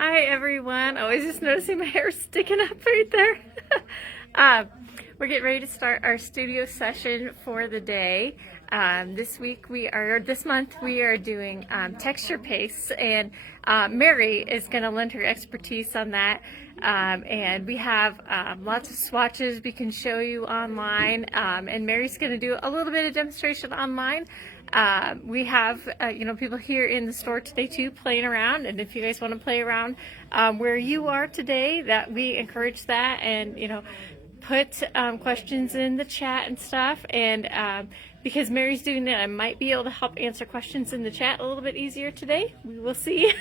Hi everyone. I was just noticing my hair sticking up right there. We're getting ready to start our studio session for the day. This month we are doing texture pastes, and Mary is going to lend her expertise on that. And we have lots of swatches we can show you online, and Mary's going to do a little bit of demonstration online. We have people here in the store today too playing around, and if you guys want to play around where you are today, that we encourage that, and put questions in the chat and stuff, and because Mary's doing that, I might be able to help answer questions in the chat a little bit easier today. We will see.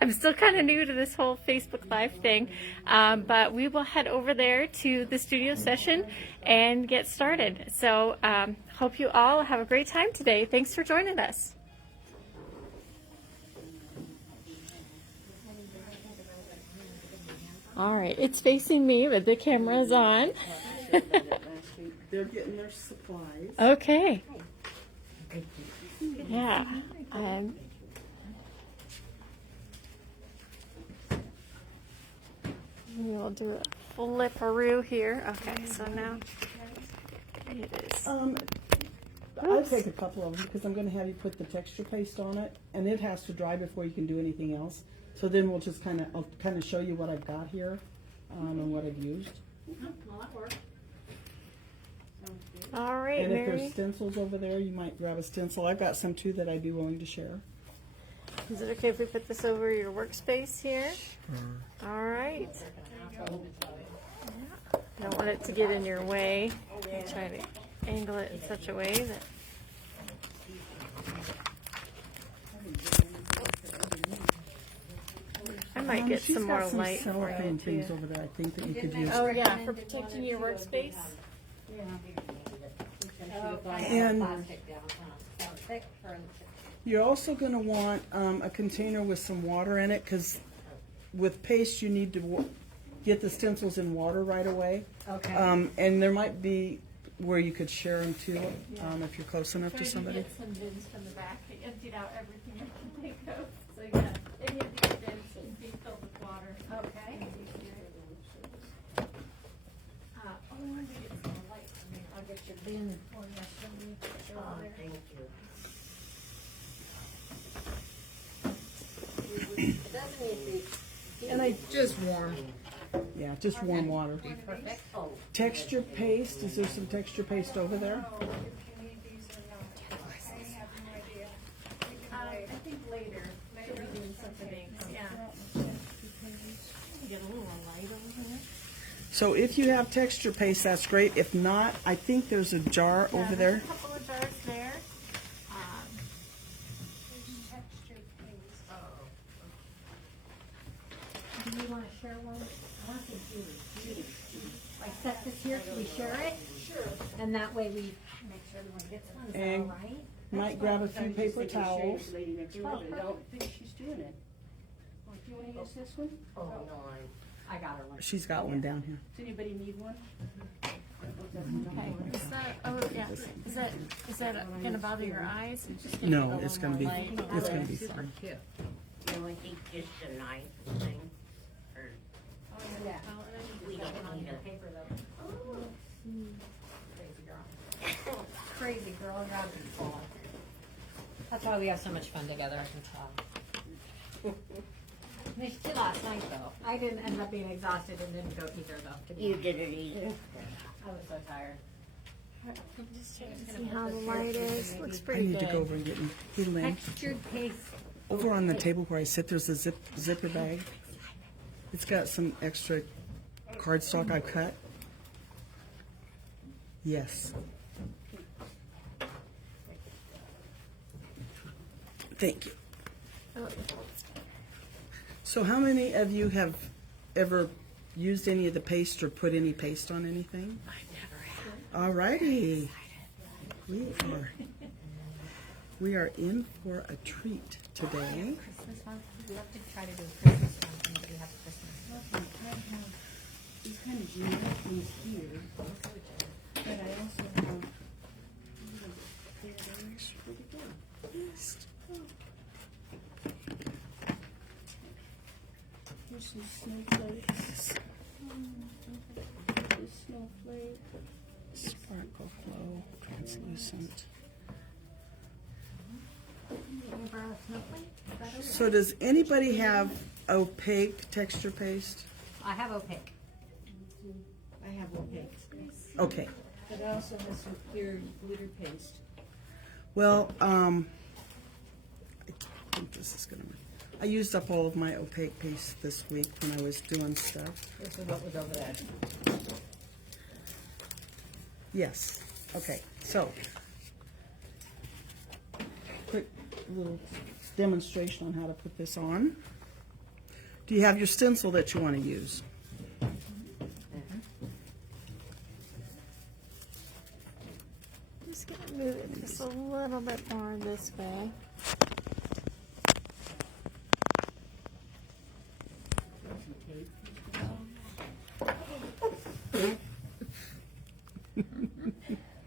I'm still kind of new to this whole Facebook Live thing, but we will head over there to the studio session and get started. So hope you all have a great time today. Thanks for joining us. All right, it's facing me, but the camera's on. They're getting their supplies. Okay. Yeah. We'll do a flipperoo here. Okay, so now it is. I'll take a couple of them because I'm going to have you put the texture paste on it, and it has to dry before you can do anything else. So then we'll just I'll kind of show you what I've got here and what I've used. Well, that works. All right, and if Mary. there's stencils over there, you might grab a stencil. I've got some too that I'd be willing to share. Is it okay if we put this over your workspace here? Sure. All right. Don't want it to get in your way. Try to angle it in such a way that. I might get some more light for you too. Things over there, I think that you could use. Oh yeah, for protecting your workspace. And you're also going to want a container with some water in it, because with paste you need to get the stencils in water right away. Okay. And there might be where you could share them too, if you're close enough to somebody. Get some bins from the back. I emptied out everything I can think of. So yeah, any of these bins can be filled with water. Okay. I wanted to get some light from here. I'll get your bin. Oh, yes, let me put it over there. Thank you. It doesn't need to be. And Just warm. yeah, just warm water. Perfect. Oh, Texture paste, is there some texture paste over there? I think later. She'll be doing some things. Yeah. Get a little light over here. So if you have texture paste, that's great. If not, I think there's a jar Yeah, over there's there. a couple of jars there. do you want to share one? I want to do like set this here. Can we share it? Sure. And that way we make sure everyone gets one. Is that And all right? might grab a few paper towels. Lady next door, but I don't think she's doing it. Well, do you want to use this one? Oh no, I got her one. She's got one down here. Does anybody need one? Okay. Is that? Oh yeah. Is that gonna bother your eyes? Just make No, it a it's little gonna be, more light. it's gonna be fine. You only think just a nice thing? Or Yeah. we don't need a paper though? Crazy girl, you're out of control. That's why we have so much fun together, I can tell. Missed you last night though. I didn't end up being exhausted and didn't go either though. You didn't either. I was so tired. Just check and see how the light is. Looks I pretty need to go good. over and get Lynn. Textured paste. Over on the table where I sit, there's a zipper bag. It's got some extra cardstock I've cut. Yes. Thank you. So how many of you have ever used any of the paste or put any paste on anything? I've never had. All righty. We are in for a treat today. Christmas one? We have to try to do a Christmas one when we have Christmas. I have these kind of generic ones here, but I also have. Where'd it go? Here's some snowflakes. This snowflake. Sparkle Glow Translucent. You borrow a snowflake? Is that okay? So does anybody have opaque texture paste? I have opaque. I have opaque. Okay. But I also have some clear glitter paste. Well, I think this is gonna work. I used up all of my opaque paste this week when I was doing stuff. This is what was over there. Yes. Okay. So, quick little demonstration on how to put this on. Do you have your stencil that you want to use? Just gonna move it just a little bit more this way.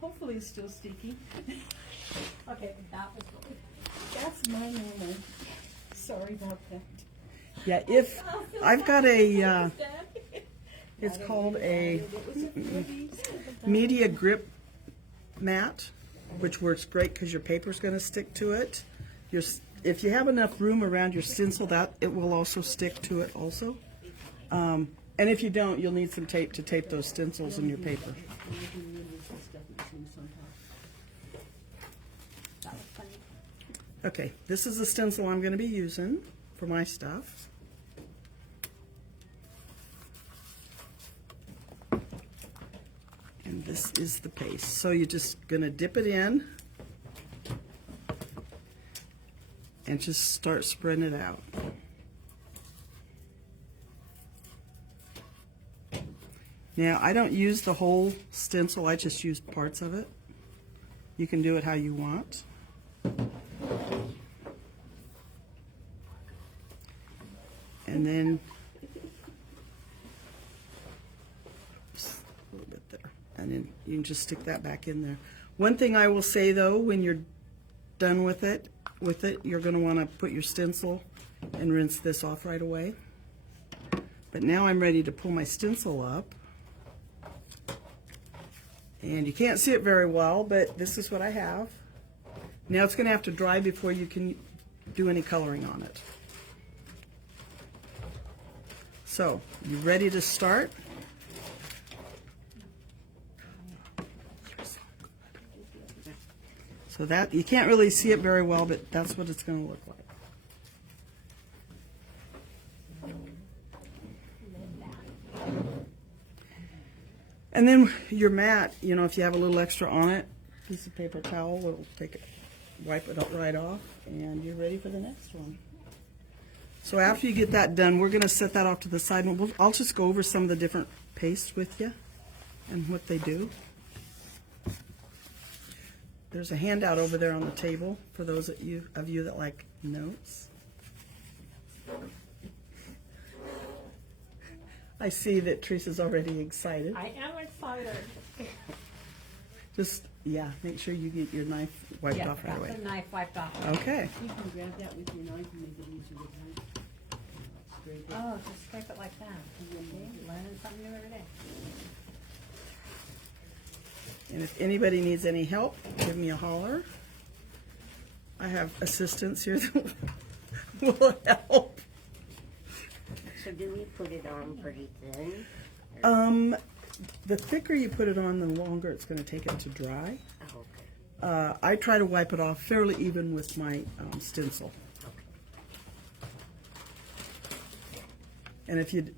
Hopefully it's still sticky. Okay, that was what we. That's my normal. Sorry about that. Yeah. If I've got a, it's called a media grip mat, which works great because your paper's going to stick to it. If you have enough room around your stencil, that it will also stick to it also. And if you don't, you'll need some tape to tape those stencils in your paper. That was funny. Okay, this is the stencil I'm going to be using for my stuff. And this is the paste. So you're just going to dip it in and just start spreading it out. Now, I don't use the whole stencil, I just use parts of it. You can do it how you want. And then, just a little bit there. And then you can just stick that back in there. One thing I will say though, when you're done with it, you're going to want to put your stencil and rinse this off right away. But now I'm ready to pull my stencil up. And you can't see it very well, but this is what I have. Now it's going to have to dry before you can do any coloring on it. So, you ready to start? So that, you can't really see it very well, but that's what it's going to look like. And then your mat, you know, if you have a little extra on it, piece of paper towel will take it, wipe it right off, and you're ready for the next one. So after you get that done, we're going to set that off to the side, and I'll just go over some of the different pastes with you and what they do. There's a handout over there on the table for those of you that like notes. I see that Teresa's already excited. I am excited. Just, yeah, make sure you get your knife wiped off right away. The knife wiped off. Okay. You can grab that with your knife and make it easier with knife. Scrape it. Oh, just scrape it like that. See, learning something new every day. And if anybody needs any help, give me a holler. I have assistants here that will help. So do we put it on pretty thin? The thicker you put it on, the longer it's going to take it to dry. Oh, okay. I try to wipe it off fairly even with my stencil. And if you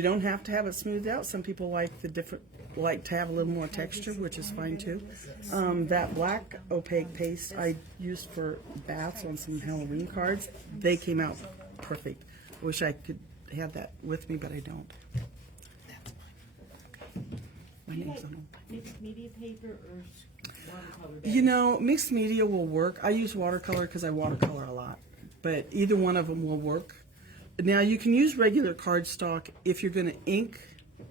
don't have to have it smoothed out. Some people like to have a little more texture, which is fine too. That black opaque paste I used for bats on some Halloween cards, they came out perfect. I wish I could have that with me, but I don't. That's fine. My name's on them. Mixed media paper or watercolor? You know, mixed media will work. I use watercolor because I watercolor a lot, but either one of them will work. Now you can use regular cardstock if you're going to ink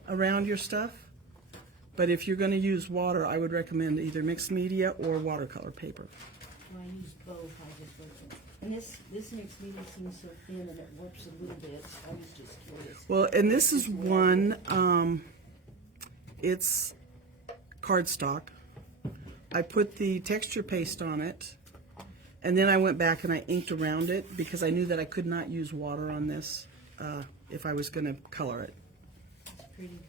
around your stuff, but if you're going to use water, I would recommend either mixed media or watercolor paper. I use both. I just And this makes me seem so thin and it warps a little bit. I was just curious. Well, and this is one, it's cardstock. I put the texture paste on it, and then I went back and I inked around it because I knew that I could not use water on this if I was going to color it. It's pretty.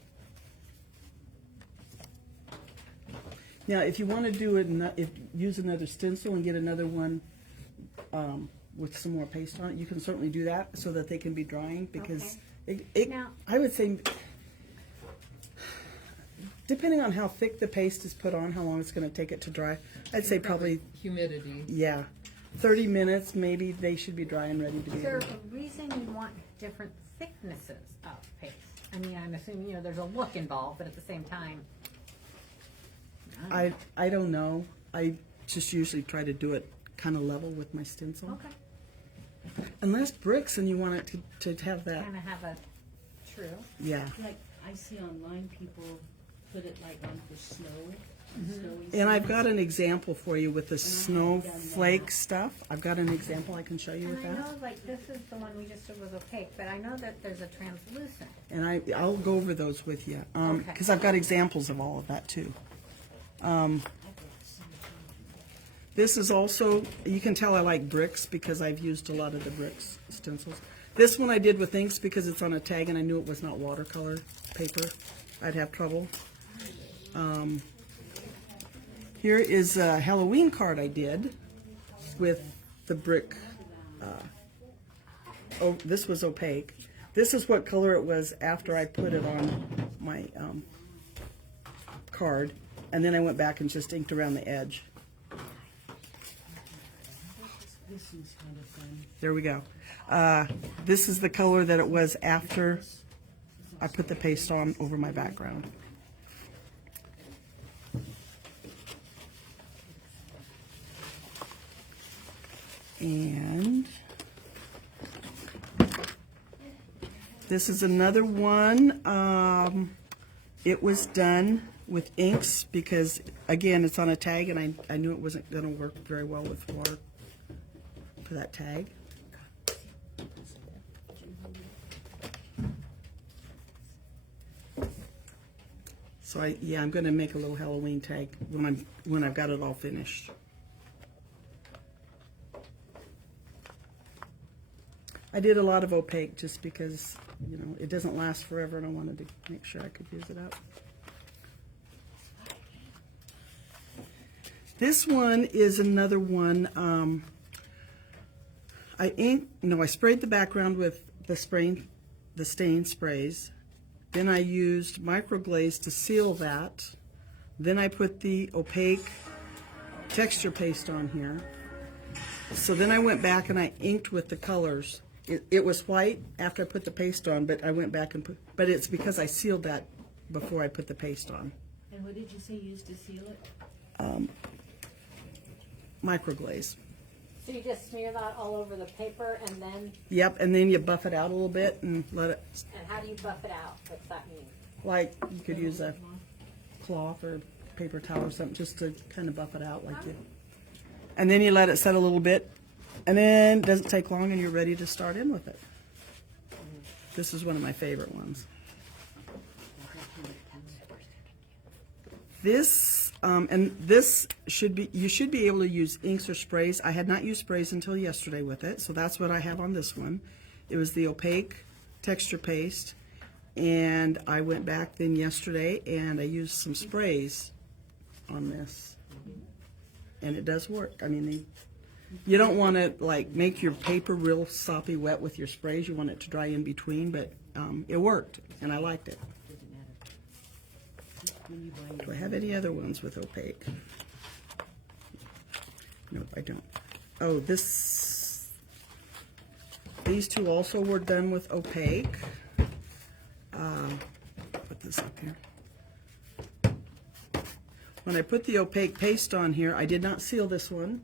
Now, if you want to do it, use another stencil and get another one with some more paste on it, you can certainly do that so that they can be drying because Now- I would say, depending on how thick the paste is put on, how long it's going to take it to dry, I'd say probably, humidity. yeah, 30 minutes maybe they should be dry and ready to be Is there able. a reason you want different thicknesses of paste? I mean, I'm assuming, there's a look involved, but at the same time. I don't know. I just usually try to do it kind of level with my stencil. Okay. Unless bricks and you want it to have that, Kind of have a, true. yeah. Like I see online, people put it like on for snow. Snowy And I've scenes. got an example for you with the done that. snowflake stuff. I've got an example I can show you And with I that. know, like, this is the one we just did was opaque, but I know that there's a translucent. And I'll go over those with you Okay. because I've got examples of all of that too. This is also, you can tell I like bricks because I've used a lot of the bricks stencils. This one I did with inks because it's on a tag and I knew it was not watercolor paper. I'd have trouble. Here is a Halloween card I did with the brick. Oh, this was opaque. This is what color it was after I put it on my card. And then I went back and just inked around the edge. This one's kind of fun. There we go. This is the color that it was after I put the paste on over my background. And this is another one. It was done with inks because, again, it's on a tag and I knew it wasn't going to work very well with water for that tag. So I'm going to make a little Halloween tag when I've got it all finished. I did a lot of opaque just because, it doesn't last forever and I wanted to make sure I could use it up. This one is another one. I sprayed the background with the stain sprays. Then I used microglaze to seal that. Then I put the opaque texture paste on here. So then I went back and I inked with the colors. It was white after I put the paste on, but I went back and but it's because I sealed that before I put the paste on. And what did you say you used to seal it? Microglaze. So you just smear that all over the paper and then, Yep, and then you buff it out a little bit and let it, and how do you buff it out? What's that mean? like you could use a cloth or paper towel or something just to kind of buff it out like you. And then you let it set a little bit, and then it doesn't take long and you're ready to start in with it. This is one of my favorite ones. This, and this you should be able to use inks or sprays. I had not used sprays until yesterday with it, so that's what I have on this one. It was the opaque texture paste, and I went back then yesterday and I used some sprays on this, and it does work. I mean, you don't want to like make your paper real soppy wet with your sprays. You want it to dry in between, but it worked, and I liked it. Do I have any other ones with opaque? Nope, I don't. Oh, these two also were done with opaque. Put this up here. When I put the opaque paste on here, I did not seal this one.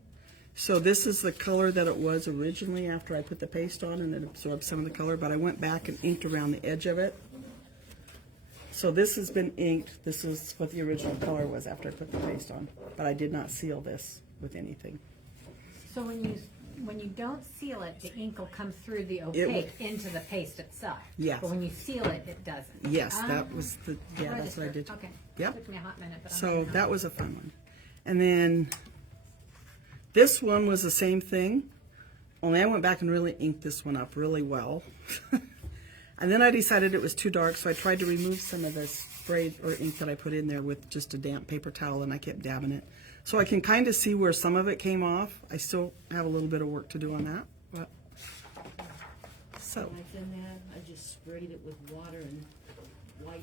So this is the color that it was originally after I put the paste on, and it absorbed some of the color, but I went back and inked around the edge of it. So this has been inked. This is what the original color was after I put the paste on. But I did not seal this with anything. So when you when you don't seal it, the ink will come through the opaque into the paste itself. Yes. But when you seal it, it doesn't. Yes, that was the, yeah, that's what I Registered. did. Okay. Yep. Took me a hot minute, but I'm So gonna know. that was a fun one. And then this one was the same thing, only I went back and really inked this one up really well. And then I decided it was too dark, so I tried to remove some of the spray or ink that I put in there with just a damp paper towel, and I kept dabbing it. So I can kind of see where some of it came off. I still have a little bit of work to do on that. But, so, When I done that, I just sprayed it with water and white,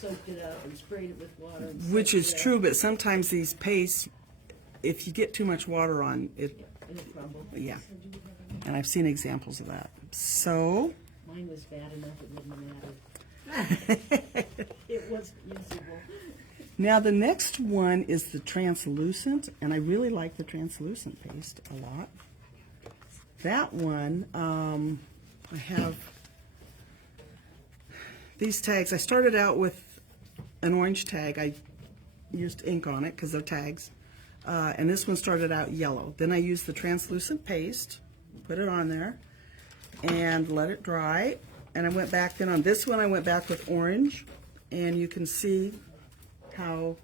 soaked it up and sprayed it with water. And which soaked is it up, true, but sometimes these pastes, if you get too much water on it, and it crumbled. yeah. And I've seen examples of that. So, Mine was bad enough it wouldn't matter. It was usable. now the next one is the translucent, and I really like the translucent paste a lot. That one, I have these tags. I started out with an orange tag. I used ink on it because they're tags. And this one started out yellow. Then I used the translucent paste, put it on there, and let it dry. And I went back, then on this one I went back with orange, and you can see how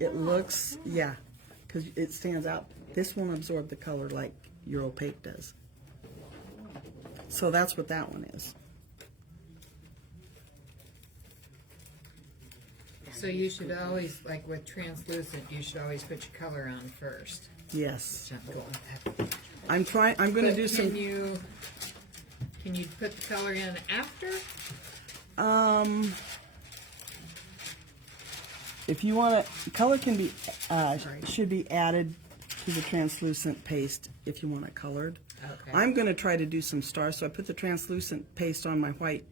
it looks, yeah, because it stands out. This won't absorb the color like your opaque does. So that's what that one is. So you should always, like with translucent, you should always put your color on first. Yes. Don't go on that. I'm going to do some. Can you put the color in after? If you want to, color can be, should be added to the translucent paste if you want it colored. Okay. I'm going to try to do some stars, so I put the translucent paste on my white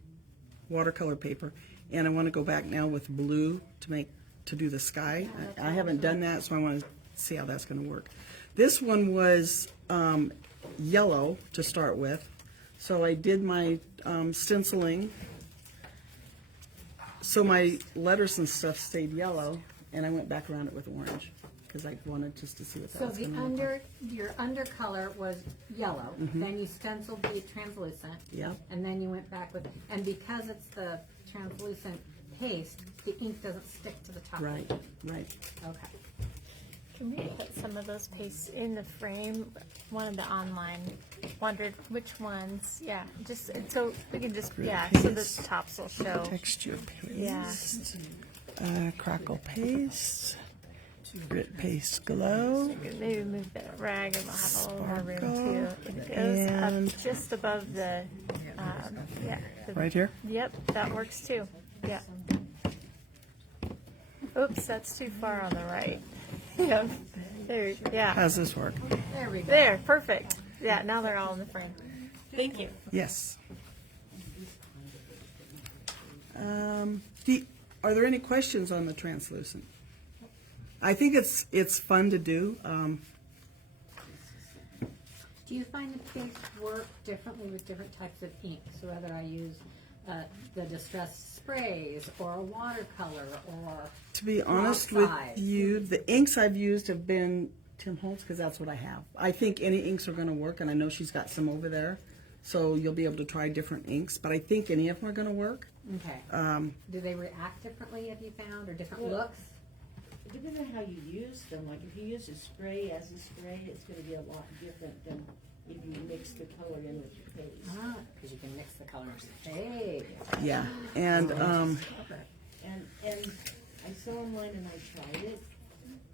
watercolor paper, and I want to go back now with blue to do the sky. I haven't done that, so I want to see how that's going to work. This one was yellow to start with, so I did my stenciling. So my letters and stuff stayed yellow, and I went back around it with orange because I wanted just to see what that So was the going to look like. your undercolor was yellow, then you stenciled the translucent. Yep. And then you went back with, and because it's the translucent paste, the ink doesn't stick to the top. Right, right. Okay. Can we put some of those pastes in the frame? One of the online wondered which ones. Yeah, just so we can just so the tops will show. Texture Yeah. paste, crackle paste, grit paste glow, Maybe move the rag and we'll have a little more room too. Sparkle, It goes and- up just above the, the- right here. Yep, that works too. Yeah. Oops, that's too far on the right. Yep. There, yeah. How's this work? There we go. There, perfect. Yeah, now they're all in the frame. Thank you. Yes. Are there any questions on the translucent? I think it's fun to do. Do you find the paste work differently with different types of ink? So whether I use the distressed sprays or a watercolor or To be honest with size. you, the inks I've used have been Tim Holtz because that's what I have. I think any inks are going to work, and I know she's got some over there, so you'll be able to try different inks. But I think any of them are going to work. okay. Do they react differently? Have you found, or different looks? Depending on how you use them, like if you use a spray as a spray, it's gonna be a lot different than if you mix the color in with your paste. Ah, because you can mix the colors. Hey. Yeah, and And I saw online and I tried it,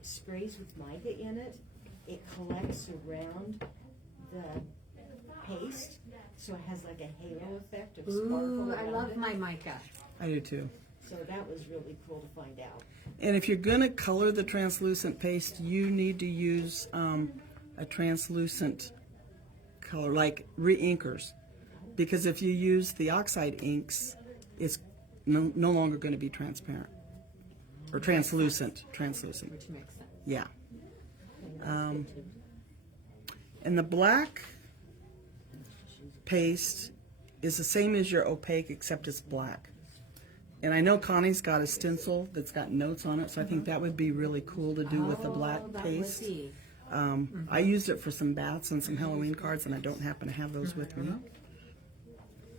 sprays with mica in it, it collects around the paste, so it has like a halo effect of sparkle Ooh, I around love it. my mica. I do too. So that was really cool to find out. And if you're going to color the translucent paste, you need to use a translucent color, like re-inkers. Because if you use the oxide inks, it's no longer going to be transparent. Or translucent. Translucent. Which makes sense. Yeah. And the black paste is the same as your opaque, except it's black. And I know Connie's got a stencil that's got notes on it, so I think that would be really cool to do with the black Oh, that would paste. be. I used it for some bats and some Halloween cards, and I don't happen to have those with me.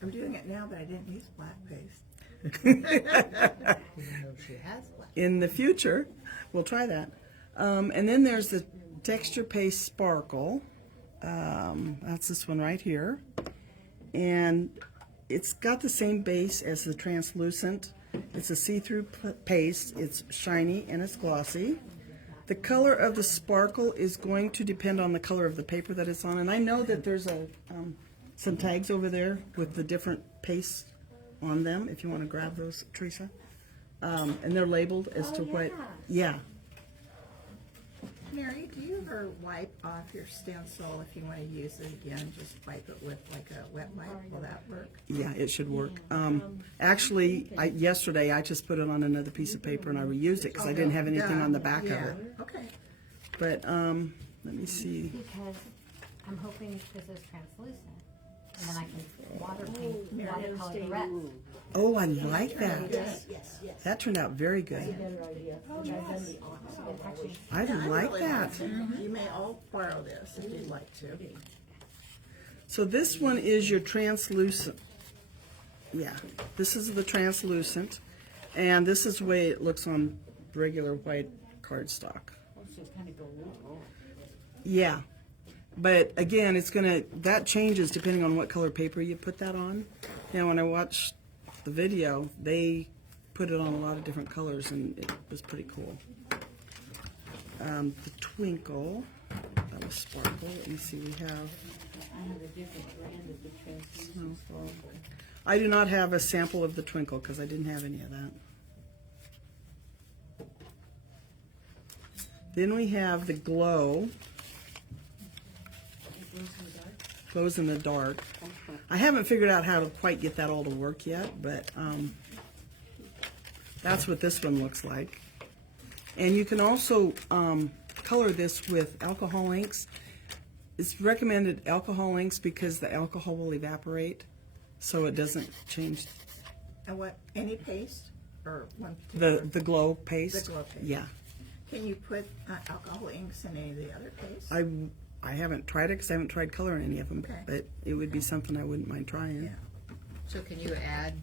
I'm doing it now, but I didn't use black paste. Even though she has one. In the future, we'll try that. And then there's the texture paste sparkle. That's this one right here. And it's got the same base as the translucent. It's a see-through paste. It's shiny and it's glossy. The color of the sparkle is going to depend on the color of the paper that it's on. And I know that there's some tags over there with the different pastes on them, if you want to grab those, Teresa. And they're labeled as to what, yeah. Mary, do you ever wipe off your stencil if you want to use it again? Just wipe it with like a wet wipe. Will that work? Yeah, it should work. Actually, yesterday I just put it on another piece of paper and I reused it because I didn't have anything on the back of it. Okay. But let me see. Because I'm hoping this is translucent, and then I can water paint, watercolor the rest. Oh, I like that. Yes, yes, yes. That turned out very good. Oh, yes. I like that. You may all borrow this if you'd like to. So this one is your translucent. Yeah, this is the translucent. And this is the way it looks on regular white cardstock. Yeah. But again, it's gonna, that changes depending on what color paper you put that on. Now, when I watched the video, they put it on a lot of different colors and it was pretty cool. The twinkle, that was sparkle. Let me see, we have Snowfall. I do not have a sample of the twinkle because I didn't have any of that. Then we have the glow. Glows in the dark. I haven't figured out how to quite get that all to work yet, but that's what this one looks like. And you can also color this with alcohol inks. It's recommended alcohol inks because the alcohol will evaporate, so it doesn't change. And what, any paste or one particular? The glow paste. The glow paste. Yeah. Can you put alcohol inks in any of the other pastes? I haven't tried it because I haven't tried coloring any of them, Okay. but it would be something I wouldn't mind trying. Yeah. So can you add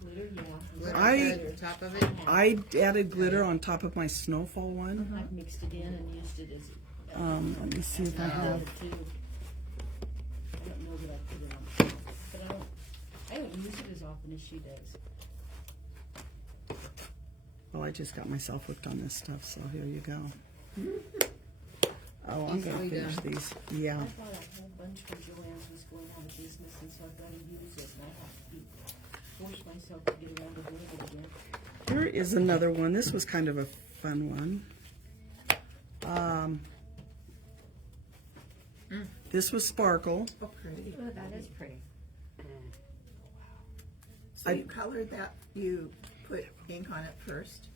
glitter I- to the top of it? I added glitter on top of my snowfall one. I've mixed it in and used it as Let me see if I have. too. I don't know that I put it on, but I don't use it as often as she does. Well, I just got myself hooked on this stuff, so here you go. Oh, I'm gonna Easily finish done. these. Yeah. I bought a whole bunch when Joanne's was going out of business, and so I've got to use it, and I have to force myself to get around to doing it again. Here is another one. This was kind of a fun one. This was sparkle. Oh, pretty. Ooh, that is pretty. So you colored that, you put ink on it first?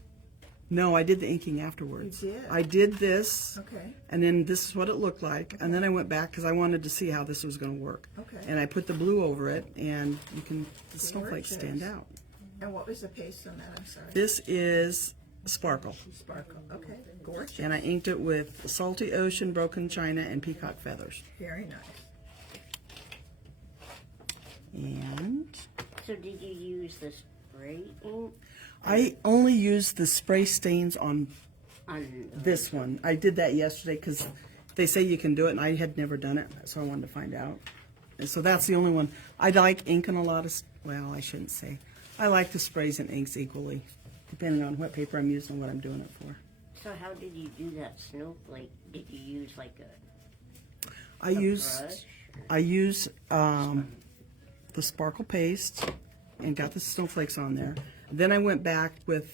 No, I did the inking afterwards. You did? I did this, Okay. and then this is what it looked like, and then I went back because I wanted to see how this was going to work. Okay. And I put the blue over it, and you can, the snowflakes stand Gorgeous. out. And what was the paste on that? I'm sorry. This is sparkle, Sparkle. Okay. Gorgeous. and I inked it with salty ocean, broken china, and peacock feathers. Very nice. And So did you use the spray ink I only used the spray stains on on this one. I did that yesterday because they say you can do it, and I had never done it, so I wanted to find out. And so that's the only one. I like inking a lot of, well, I shouldn't say. I like the sprays and inks equally, depending on what paper I'm using and what I'm doing it for. So how did you do that snowflake? Did you use like a I use brush? the sparkle paste and got the snowflakes on there. Then I went back with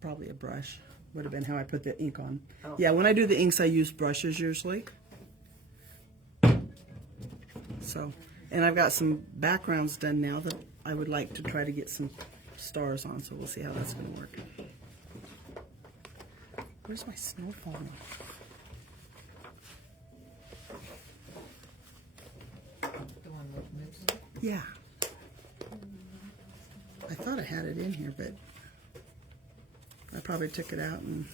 probably a brush. Would have been how I put the ink on. Oh. Yeah, when I do the inks, I use brushes usually. So, and I've got some backgrounds done now that I would like to try to get some stars on. So we'll see how that's going to work. Where's my snowfall? The one with moves? Yeah. I thought I had it in here, but I probably took it out and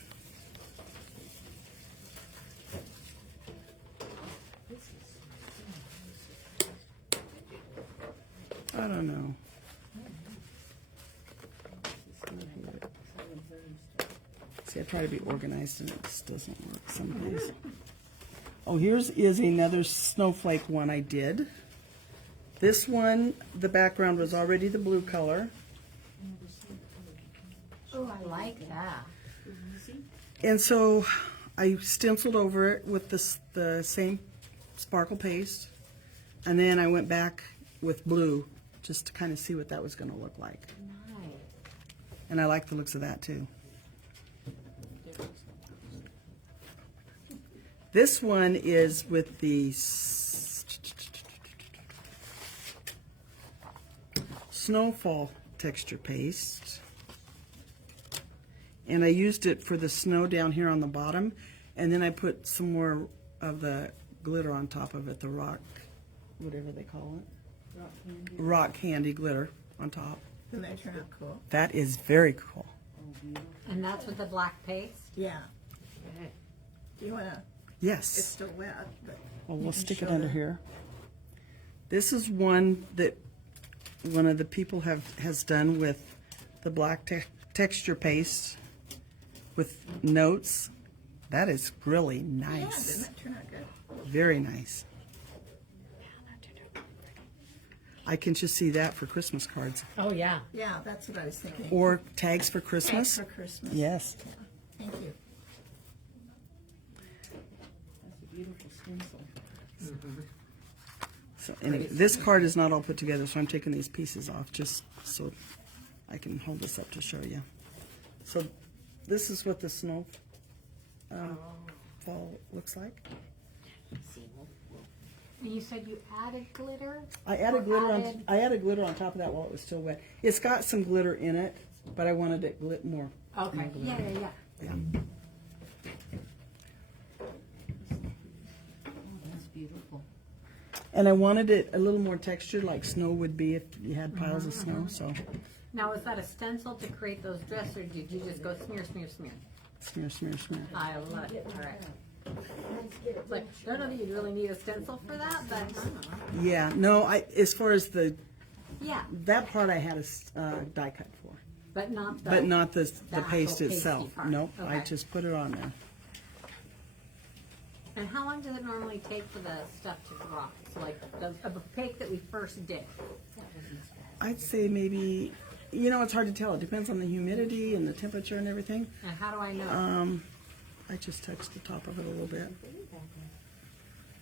don't know. See, I try to be organized and it just doesn't work some days. Oh, here's is another snowflake one I did. This one, the background was already the blue color. Oh, I like that. And so I stenciled over it with the same sparkle paste. And then I went back with blue just to kind of see what that was going to look like. Nice. And I like the looks of that too. This one is with the snowfall texture paste. And I used it for the snow down here on the bottom. And then I put some more of the glitter on top of it, the rock, whatever they call it. Rock candy glitter on top. Didn't they turn out cool? That is very cool. And that's with the black paste? Yeah. You wanna, it's Yes. still wet, but. Well, you we'll can stick it show under them. here. This is one that one of the people has done with the black texture paste with notes. That is really Yeah, nice. didn't that turn out good? Very nice. I can just see that for Christmas cards Oh, yeah. Yeah, that's what I was thinking. or tags for Thanks Christmas. for Christmas. Yes. Thank you. That's a beautiful stencil. So anyway, this card is not all put together, so I'm taking these pieces off just so I can hold this up to show you. So this is what the snow fall looks like. And you said you added glitter? I added Or glitter on. added- I added glitter on top of that while it was still wet. It's got some glitter in it, but I wanted it more. Okay, yeah. Yeah. Oh, that's beautiful. And I wanted it a little more textured, like snow would be if you had piles of snow. So Now, is that a stencil to create those dresses, or did you just go smear, smear, smear? smear, smear, smear. I love it. All right. It's like, I don't know that you really need a stencil for that, but I don't know. Yeah. No. As far as Yeah, that part, I had a die cut for, but not the. but not the actual paste pasty itself. part. Nope. I Okay. just put it on there. And how long does it normally take for the stuff to dry? So like the cake that we first did. I'd say maybe. It's hard to tell. It depends on the humidity and the temperature and everything. And how do I know? I just touched the top of it a little bit.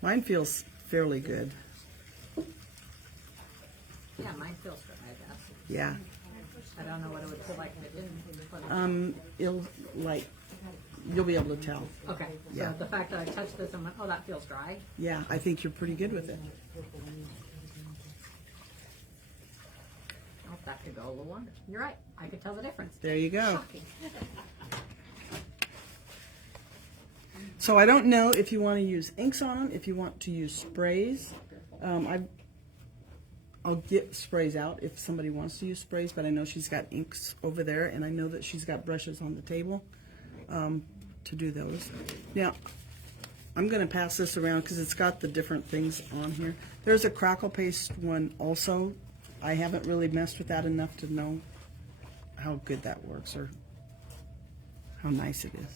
Mine feels fairly good. Yeah, mine feels good, I guess. Yeah. I don't know what it would feel like if it didn't. You'll be able to tell. Okay, Yeah. so the fact that I touched this and went, oh, that feels dry. Yeah, I think you're pretty good with it. Oh, that could go a little longer. You're right. I could tell the difference. There you go. Shocking. So I don't know if you want to use inks on them, if you want to use sprays. I'll get sprays out if somebody wants to use sprays, but I know she's got inks over there, and I know that she's got brushes on the table to do those. Now, I'm going to pass this around because it's got the different things on here. There's a crackle paste one also. I haven't really messed with that enough to know how good that works or how nice it is.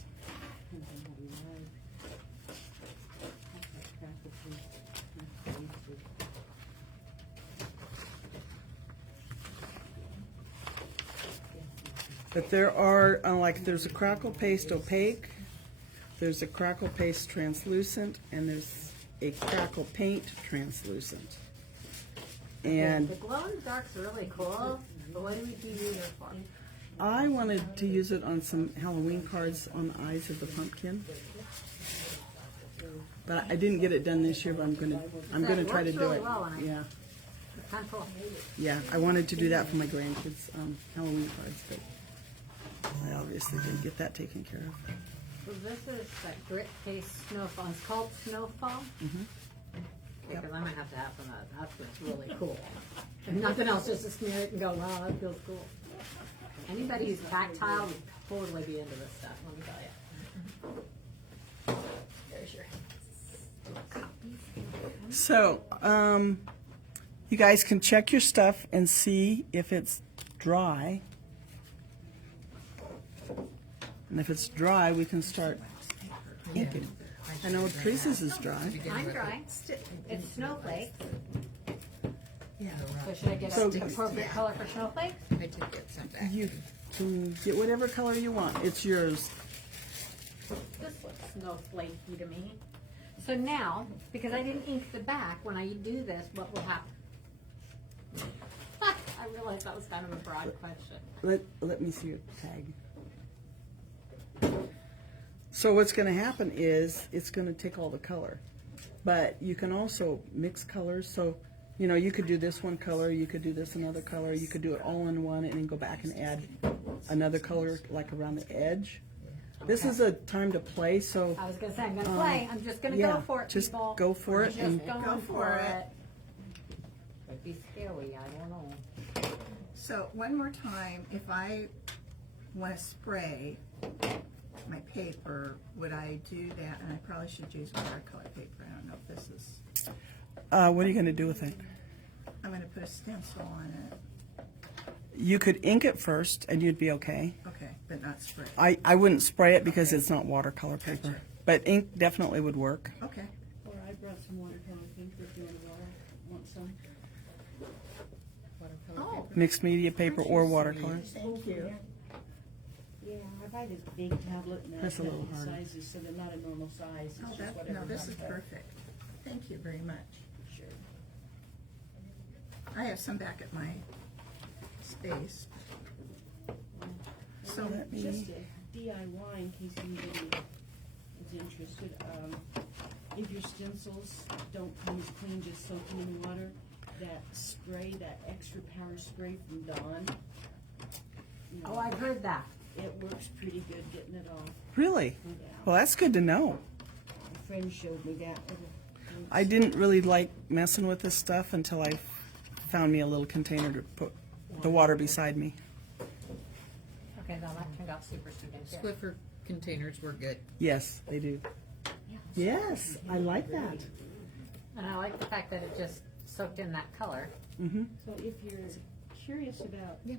But there are, there's a crackle paste opaque, there's a crackle paste translucent, and there's a crackle paint translucent. And The glow in the dark's really cool, but what do we use it for? I wanted to use it on some Halloween cards on the eyes of the pumpkin. But I didn't get it done this year, but I'm gonna try to works do really it. well when I- Yeah, It's kind of cool. yeah. I wanted to do that for my grandkids' Halloween cards, but I obviously didn't get that taken care of. So this is that grit paste snowfall. It's called Snowfall. Mhm. Because I might have to have some of that. That feels really cool. If nothing else, just to smear it and go, wow, that feels cool. Anybody who's tactile would totally be into this stuff, let me tell you. There's your So, You guys can check your stuff and see if it's dry. And if it's dry, we can start inking. I know Teresa's is dry. I'm dry. It's snowflakes. Yeah. So should I get So- an appropriate color for snowflakes? I did get some back. You can get whatever color you want. It's yours. This looks snowflakey to me. So now, because I didn't ink the back, when I do this, what will happen? I realized that was kind of a broad question. Let me see your tag. So what's going to happen is it's going to take all the color, but you can also mix colors. So, you know, you could do this one color, you could do this another color, you could do it all in one and then go back and add another color like around the edge. This is a time to play, so I was gonna say, I'm gonna play, I'm just gonna yeah, go for it, just people. go for it Just and going for it. It'd be scary, I don't know. So one more time, if I want to spray my paper, would I do that? And I probably should use watercolor paper. I don't know if this is, what are you going to do with it? I'm going to put a stencil on it. You could ink it first and you'd be okay. Okay, but not spray. I wouldn't spray it because it's not watercolor paper, but ink definitely would work. Okay. Or I brought some watercolor paper if you want some. Oh, Mixed media paper or watercolor. thank you. Yeah, I buy this big tablet and I That's a cut little it in harder. sizes, so they're not a normal size, Oh, it's just whatever. no, this is number. perfect. Thank you very much. Sure. I have some back at my space. So Let me- just a DIY in case anybody is interested, if your stencils don't come as clean, just soak them in water, that spray, that extra power spray from Dawn, you know, Oh, I've heard that. it works pretty good getting it off. Really? Yeah. Well, that's good to know. A friend showed me that. I didn't really like messing with this stuff until I found me a little container to put the water beside me. Okay, now that turned out super sweet. Swiffer containers were good. Yes, they do. Yes, I like that. And I like the fact that it just soaked in that color. Mm-hmm. So if you're curious about Yeah.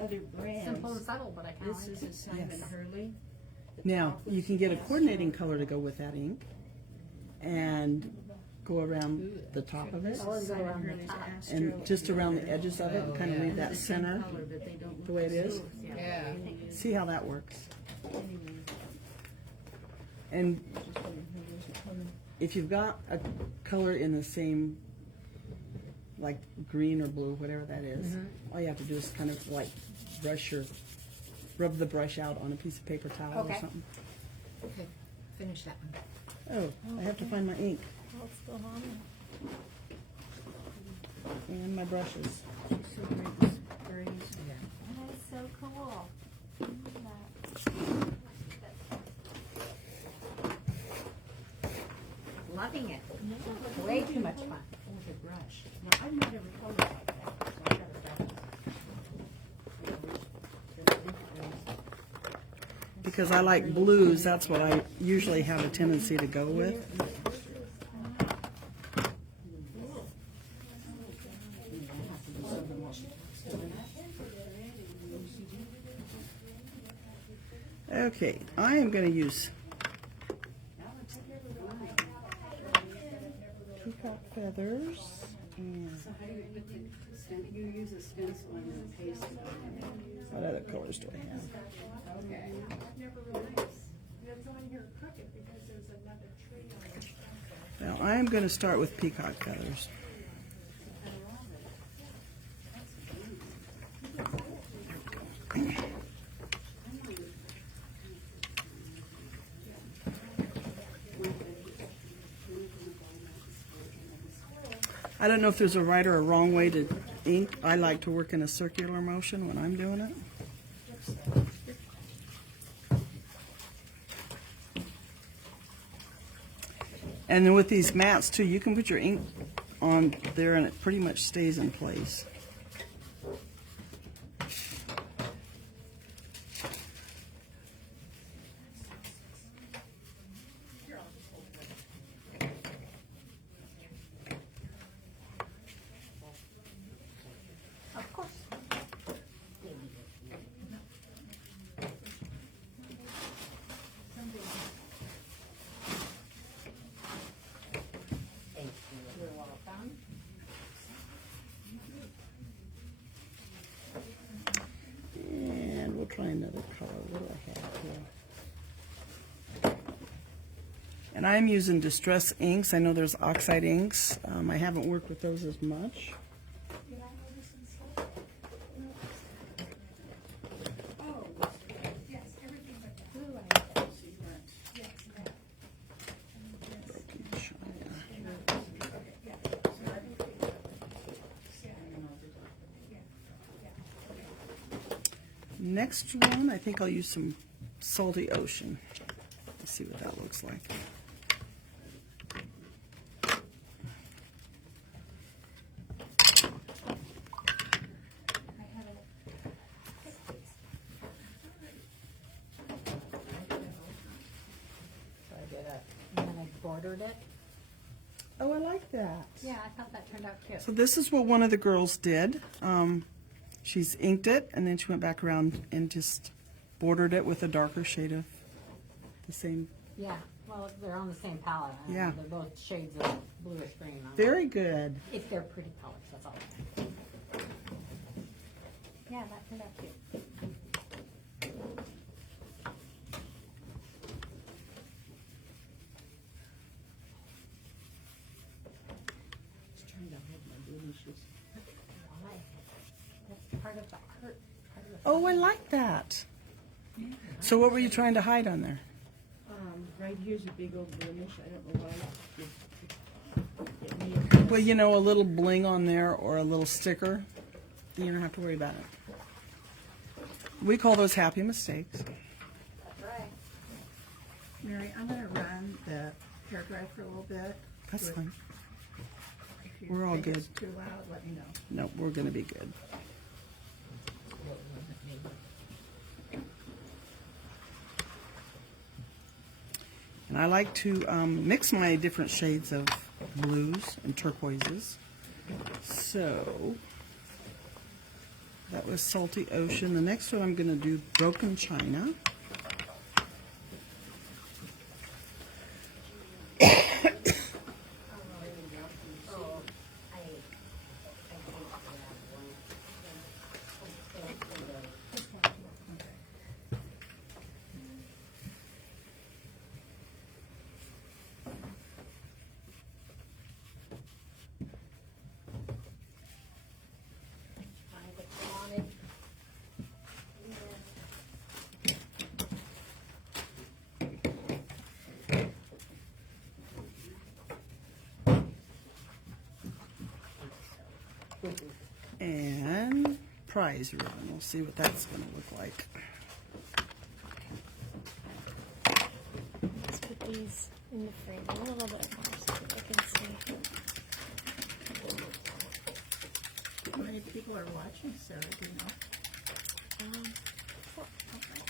other brands, Simple and subtle, but I kind of this like is it. a Simon Yes. Hurley. Now, you can get a coordinating color to go with that ink and go around the top of it Oh, and go around the Hurley's top. Astro. and just around the edges of it and kind of leave that It's the same center color, but they don't the look way it as is. smooth. Yeah. See how that works. Anyway, And just wondering who there's a color. if you've got a color in the same, like green or blue, whatever that is, all you have to do is kind of like rub the brush out on a piece of paper towel or Okay. something. Okay, finish that one. Oh, I have to find my ink and my brushes. So great, this sprays. Yeah. That's so cool. Loving it. Way too much fun. With a brush. Now, I've not ever colored like that, so I gotta practice. There's different ways. Because I like blues, that's what I usually have a tendency to go with. Okay, I am going to use peacock feathers and You use a stencil and a paste. what other colors do I have? Now I am going to start with peacock feathers. I don't know if there's a right or a wrong way to ink. I like to work in a circular motion when I'm doing it. And then with these mats too, you can put your ink on there and it pretty much stays in place. another color. What do I have here? And I'm using Distress inks. I know there's oxide inks. I haven't worked with those as much. Next one, I think I'll use some Salty Ocean. Let's see what that looks like. So I did it, and then I bordered it. Oh, I like that. Yeah, I thought that turned out cute. So this is what one of the girls did. She's inked it, and then she went back around and just bordered it with a darker shade of the same. Yeah, well, they're on the same palette. and Yeah. They're both shades of bluish green. Very good. If they're pretty colors, that's all. Yeah, that turned out cute. Just trying to hide my blemishes. Why? That's part of the art. Part of the Oh, I like that. So what were you trying to hide on there? Right here's a big old blemish. I don't know why. It may have been- Well, you know, a little bling on there or a little sticker. You don't have to worry about it. We call those happy mistakes. Mary, I'm gonna run the hair dry for a little bit. That's With- fine. If you We're all think it's good. too loud, let me know. No, we're going to be good. And I like to mix my different shades of blues and turquoises. So that was Salty Ocean. The next one I'm going to do Broken China. that you wanted. And prize ribbon. We'll see what that's going to look like. Let's put these in the frame a little bit more so that I can see. How many people are watching, Sarah, do you know? Four. Okay.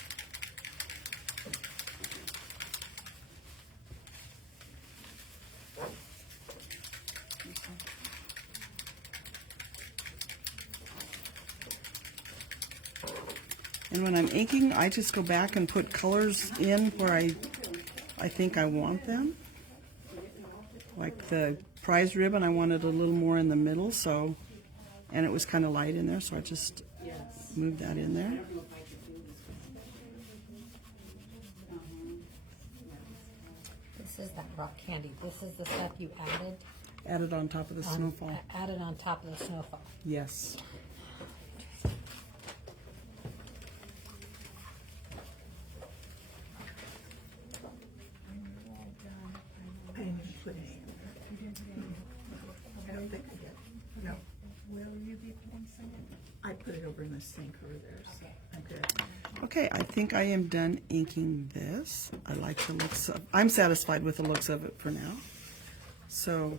And when I'm inking, I just go back and put colors in where I think I want them. Like the prize ribbon, I wanted a little more in the middle, so, and it was kind of light in there, so I just moved that in there. This is that rock candy. This is the stuff you added. Added on top of the snowfall. Added on top of the snowfall. Yes. I didn't even put any in there. I don't think I did. No. Where will you be putting some? I put it over in the sink over there, so I'm good. Okay, I think I am done inking this. I like the looks of, I'm satisfied with the looks of it for now. So,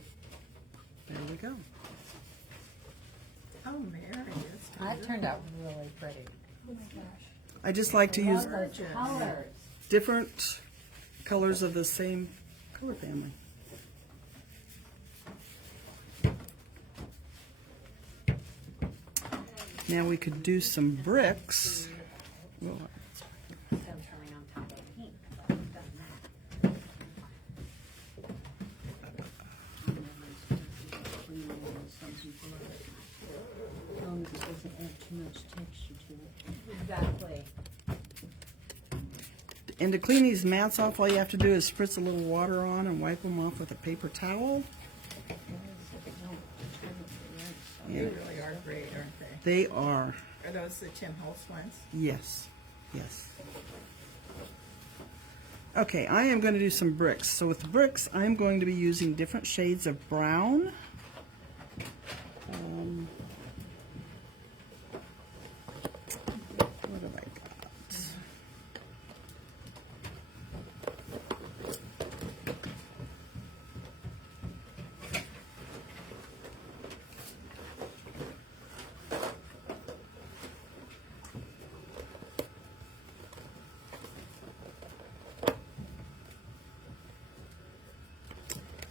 there we go. Oh, Mary, it's That turned out really pretty. I just like to use Those colors. different colors of the same color family. Now we could do some bricks. Well, Them coming on top of the pink. I've done that. As long as it doesn't add too much texture to it. Exactly. And to clean these mats off, all you have to do is spritz a little water on and wipe them off with a paper towel. They really are great, aren't they? They are. Are those the Tim Holtz ones? Yes, yes. Okay, I am going to do some bricks. So with the bricks, I'm going to be using different shades of brown. What have I got?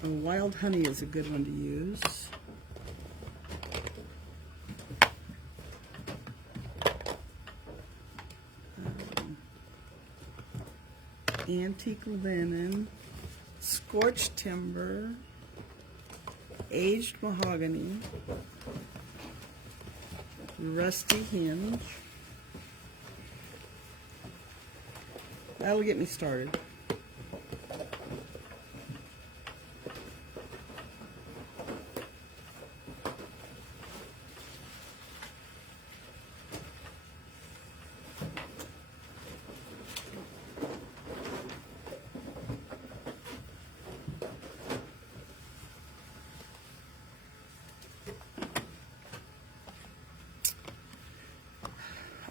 Wild honey is a good one to use. Antique linen, scorched timber, aged mahogany, rusty hinge. That'll get me started.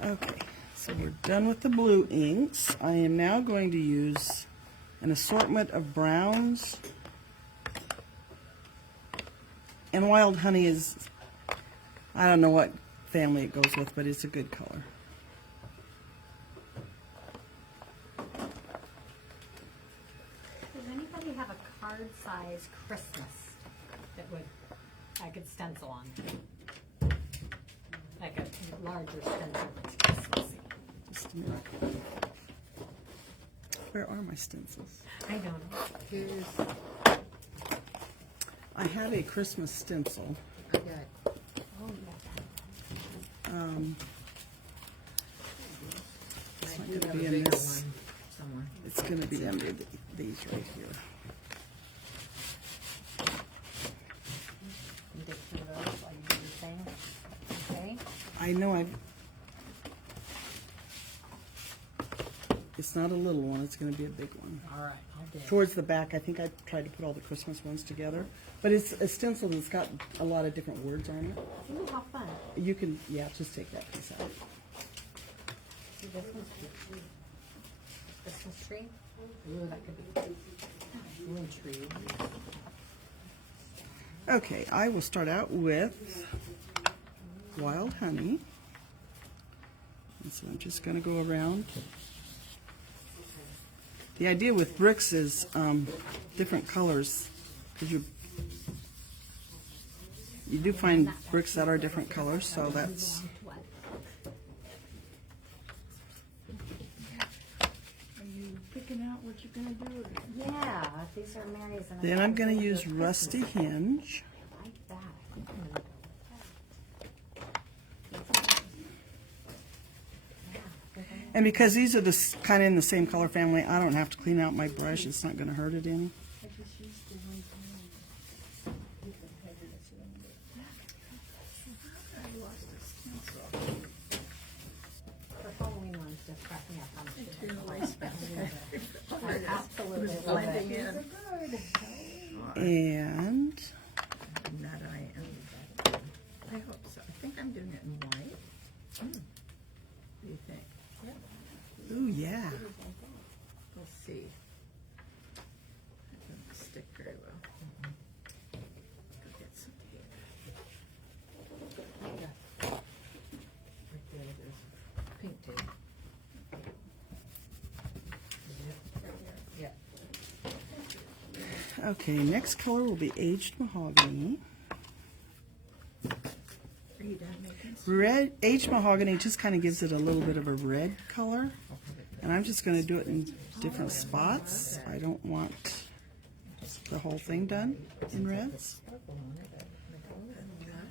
Okay, so we're done with the blue inks. I am now going to use an assortment of browns. And wild honey is, I don't know what family it goes with, but it's a good color. Does anybody have a card size Christmas that I could stencil on? Like a larger stencil that's Christmassy. Just a minute. Where are my stencils? I don't know. Here's, I have a Christmas stencil. I got, Oh, yeah. It's not you going to have be a in bigger this. one somewhere. It's going to be under these right here. You dig through those while you do your thing. Okay. I know it's not a little one, it's going to be a big one. All right. I'll dig. Towards the back, I think I tried to put all the Christmas ones together. But it's a stencil that's got a lot of different words on it. Ooh, how fun. You can, yeah, just take that piece out. See, this one's cute. Christmas tree. Ooh, that could be moon tree. Okay, I will start out with wild honey. And so I'm just going to go around. The idea with bricks is different colors, because you do find bricks that are different colors, so that's... What? Are you picking out what you're gonna do? Yeah, these are Mary's. And Then I'm going to use rusty hinge. I like that. I think I'm gonna go with And because these are kind of in the same color family, I don't have to clean out my brush. It's not going to hurt it any. I just used the one time. Different pigments in it. I lost a stencil. For Halloween ones, just crack me up on It's been a waste back. I absolutely love Blending it. in. And Not I am. I hope so. I think I'm doing it in white. What do you think? ooh, yeah. We'll see. It doesn't stick very well. Go get some tape. right there, there's pink tape. Yeah. Okay, next color will be aged mahogany. Are you done making? Red, aged mahogany just kind of gives it a little bit of a red color. And I'm just going to do it in different spots. I don't want the whole thing done in reds. I love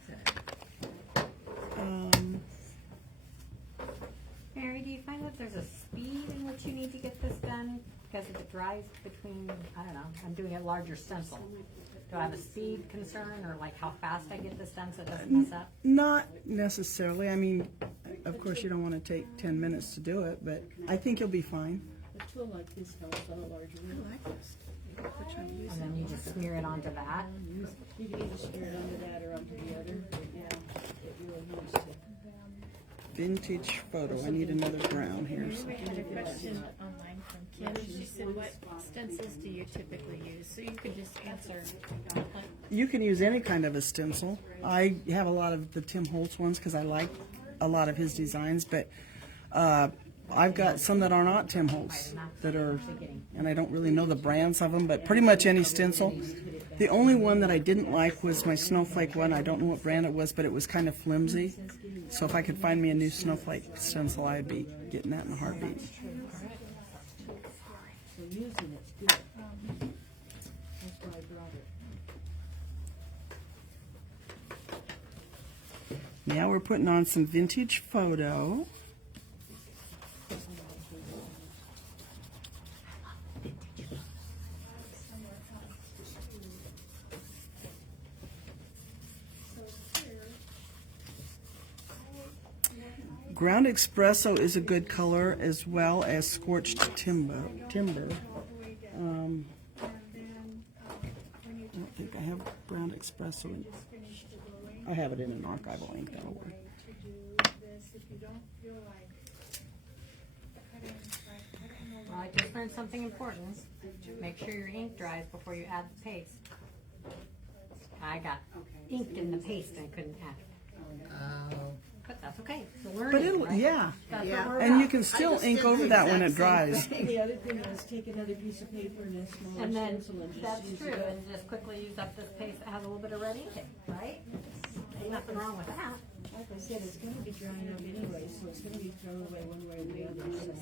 that. dries between, I don't know, I'm doing a larger stencil. Do I have a speed concern or like how fast I get this done so it doesn't mess up? Not necessarily. I mean, of course, you don't want to take 10 minutes to do it, but I think you'll be fine. A tool like this helps on a larger I wheel. like this. Which one do you And then you just smear it onto that. You can either smear it onto that or onto the other, but yeah, it really helps to. Vintage photo. I need another brown here. So. We had a question online from Kim. She said, what stencils do you typically use? So you could just answer. You can use any kind of a stencil. I have a lot of the Tim Holtz ones because I like a lot of his designs, but I've got some that are not Tim Holtz that are, and I don't really know the brands of them, but pretty much any stencil. The only one that I didn't like was my snowflake one. I don't know what brand it was, but it was kind of flimsy. So if I could find me a new snowflake stencil, I'd be getting that in a heartbeat. So using it's good. That's why I brought it. Now we're putting on some vintage photo. Ground espresso is a good color, as well as scorched timber. I don't think I have brown espresso in. I have it in an archival ink, that'll work. Well, I just learned something important. Make sure your ink dries before you add the paste. I got inked in the paste and I couldn't add it. Oh. But that's okay. It's a But learning, it'll, right? yeah, That's Yeah. what we're and you about. can still just ink did over the that when exact it dries. The other thing is take another piece of paper and a smaller And then, stencil and just that's use true, it. and just quickly use up this paste that has a little bit of red ink in it, right? Ain't nothing wrong with that. Like I said, it's gonna be drying out anyway, so it's gonna be thrown away one way or the other. So.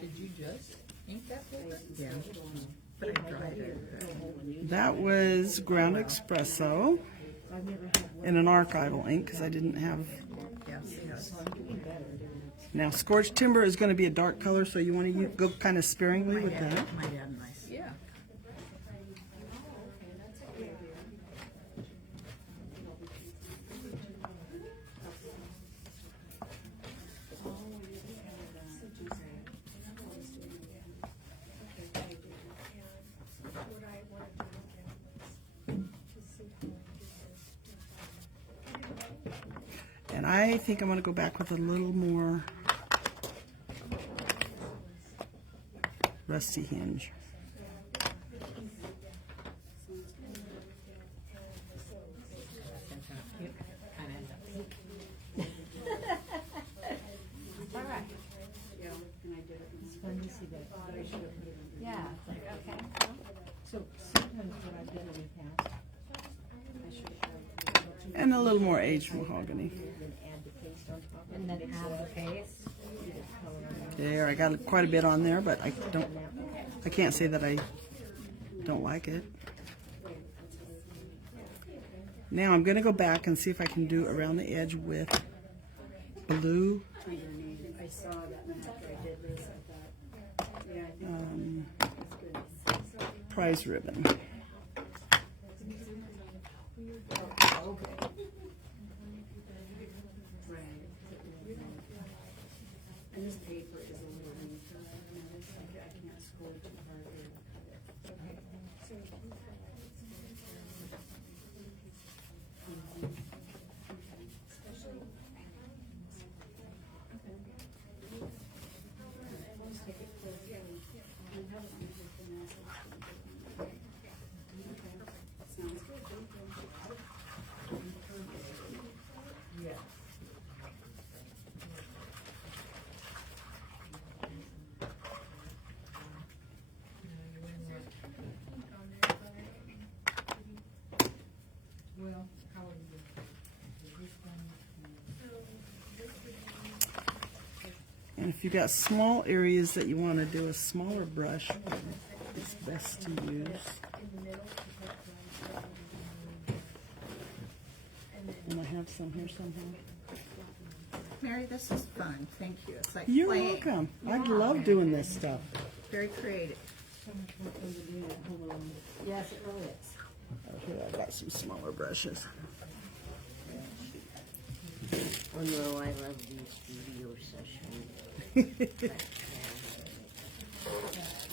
Did you just ink that paper? Yeah. But I dried it. That was ground espresso I've never had one. in an archival ink because I didn't have. Yes, yes. Now scorched timber is going to be a dark color, so you want to go kind of sparingly with that. Might add nice. Yeah. And I think I'm going to go back with a little more rusty hinge. Kind of ends up pink. It's all right. It's fun to see that. But I should have put it under. Yeah, it's like, okay, well, So sometimes what I've done in the past, I should have And a little more aged mahogany. then add the paste on top of it. and then add the paste. There, I got quite a bit on there, but I can't say that I don't like it. Now I'm going to go back and see if I can do around the edge with blue I saw that and after I did this, I thought, yeah, I think that's good. prize ribbon. And this paper is a little weaker, I can't score too hard here. Well, how are you? And if you've got small areas that you want to do a smaller brush, it's best to use. And I have some here somehow. Mary, this is fun. Thank you. It's like You're playing. welcome. I love doing this stuff. Very creative. So much more fun to do at home alone. Yes, it really is. Okay, I've got some smaller brushes. Oh no, I love these studio sessions.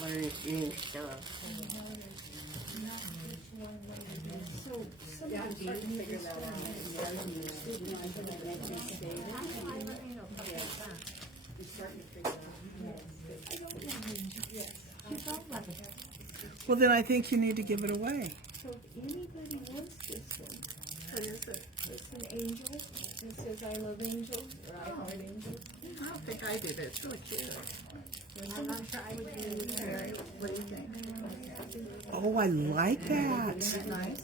Learn new stuff. So, some of the games figure that out. You're starting to figure it out. Well, then I think you need to give it away. So if anybody wants this one, What is it? it's an angel. It says I love angels, or I heart angels. I don't think I do, but it's really cute. I'm not sure I would do Mary, what do you think? Oh, I like that. Is it nice?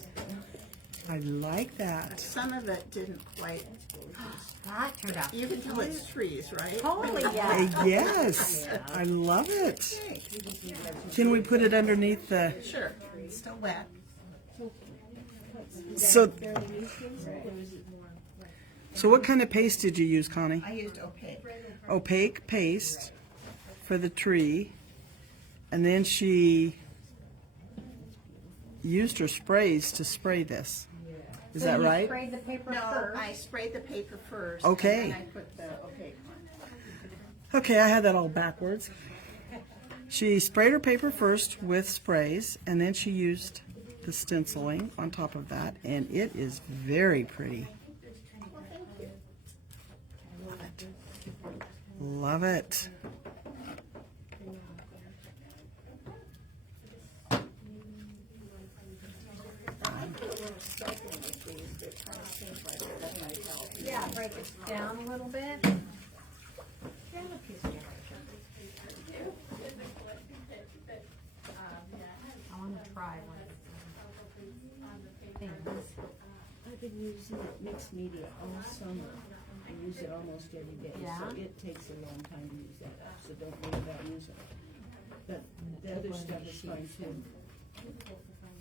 I like that. Some of it didn't quite, that turned out. you can tell it's trees, right? Totally, yeah. Yes, I love it. Can we put it underneath the? Sure, it's still wet. So what kind of paste did you use, Connie? I used opaque. Opaque paste for the tree, and then she used her sprays to spray this. Is that You right? sprayed the paper No, first. I sprayed the paper first. Okay. And then I put the opaque one. Okay, I had that all backwards. She sprayed her paper first with sprays, and then she used the stenciling on top of that, and it is very pretty. Love it. Yeah, break it down a little bit. I want to try one of these things. I've been using it mixed media all summer. I use it almost every day, Yeah? so it takes a long time to use that up, so don't worry about using it. But the other stuff is fine too.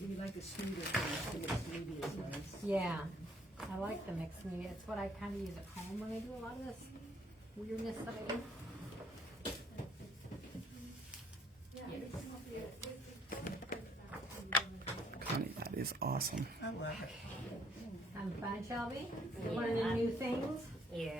If you like a smoother finish, the mixed media is nice. Yeah, I like the mixed media. It's what I kind of use at home when I do a lot of this weirdness that I do. Connie, that is awesome. I love it. I'm fine, Shelby. You're learning new things. Yeah.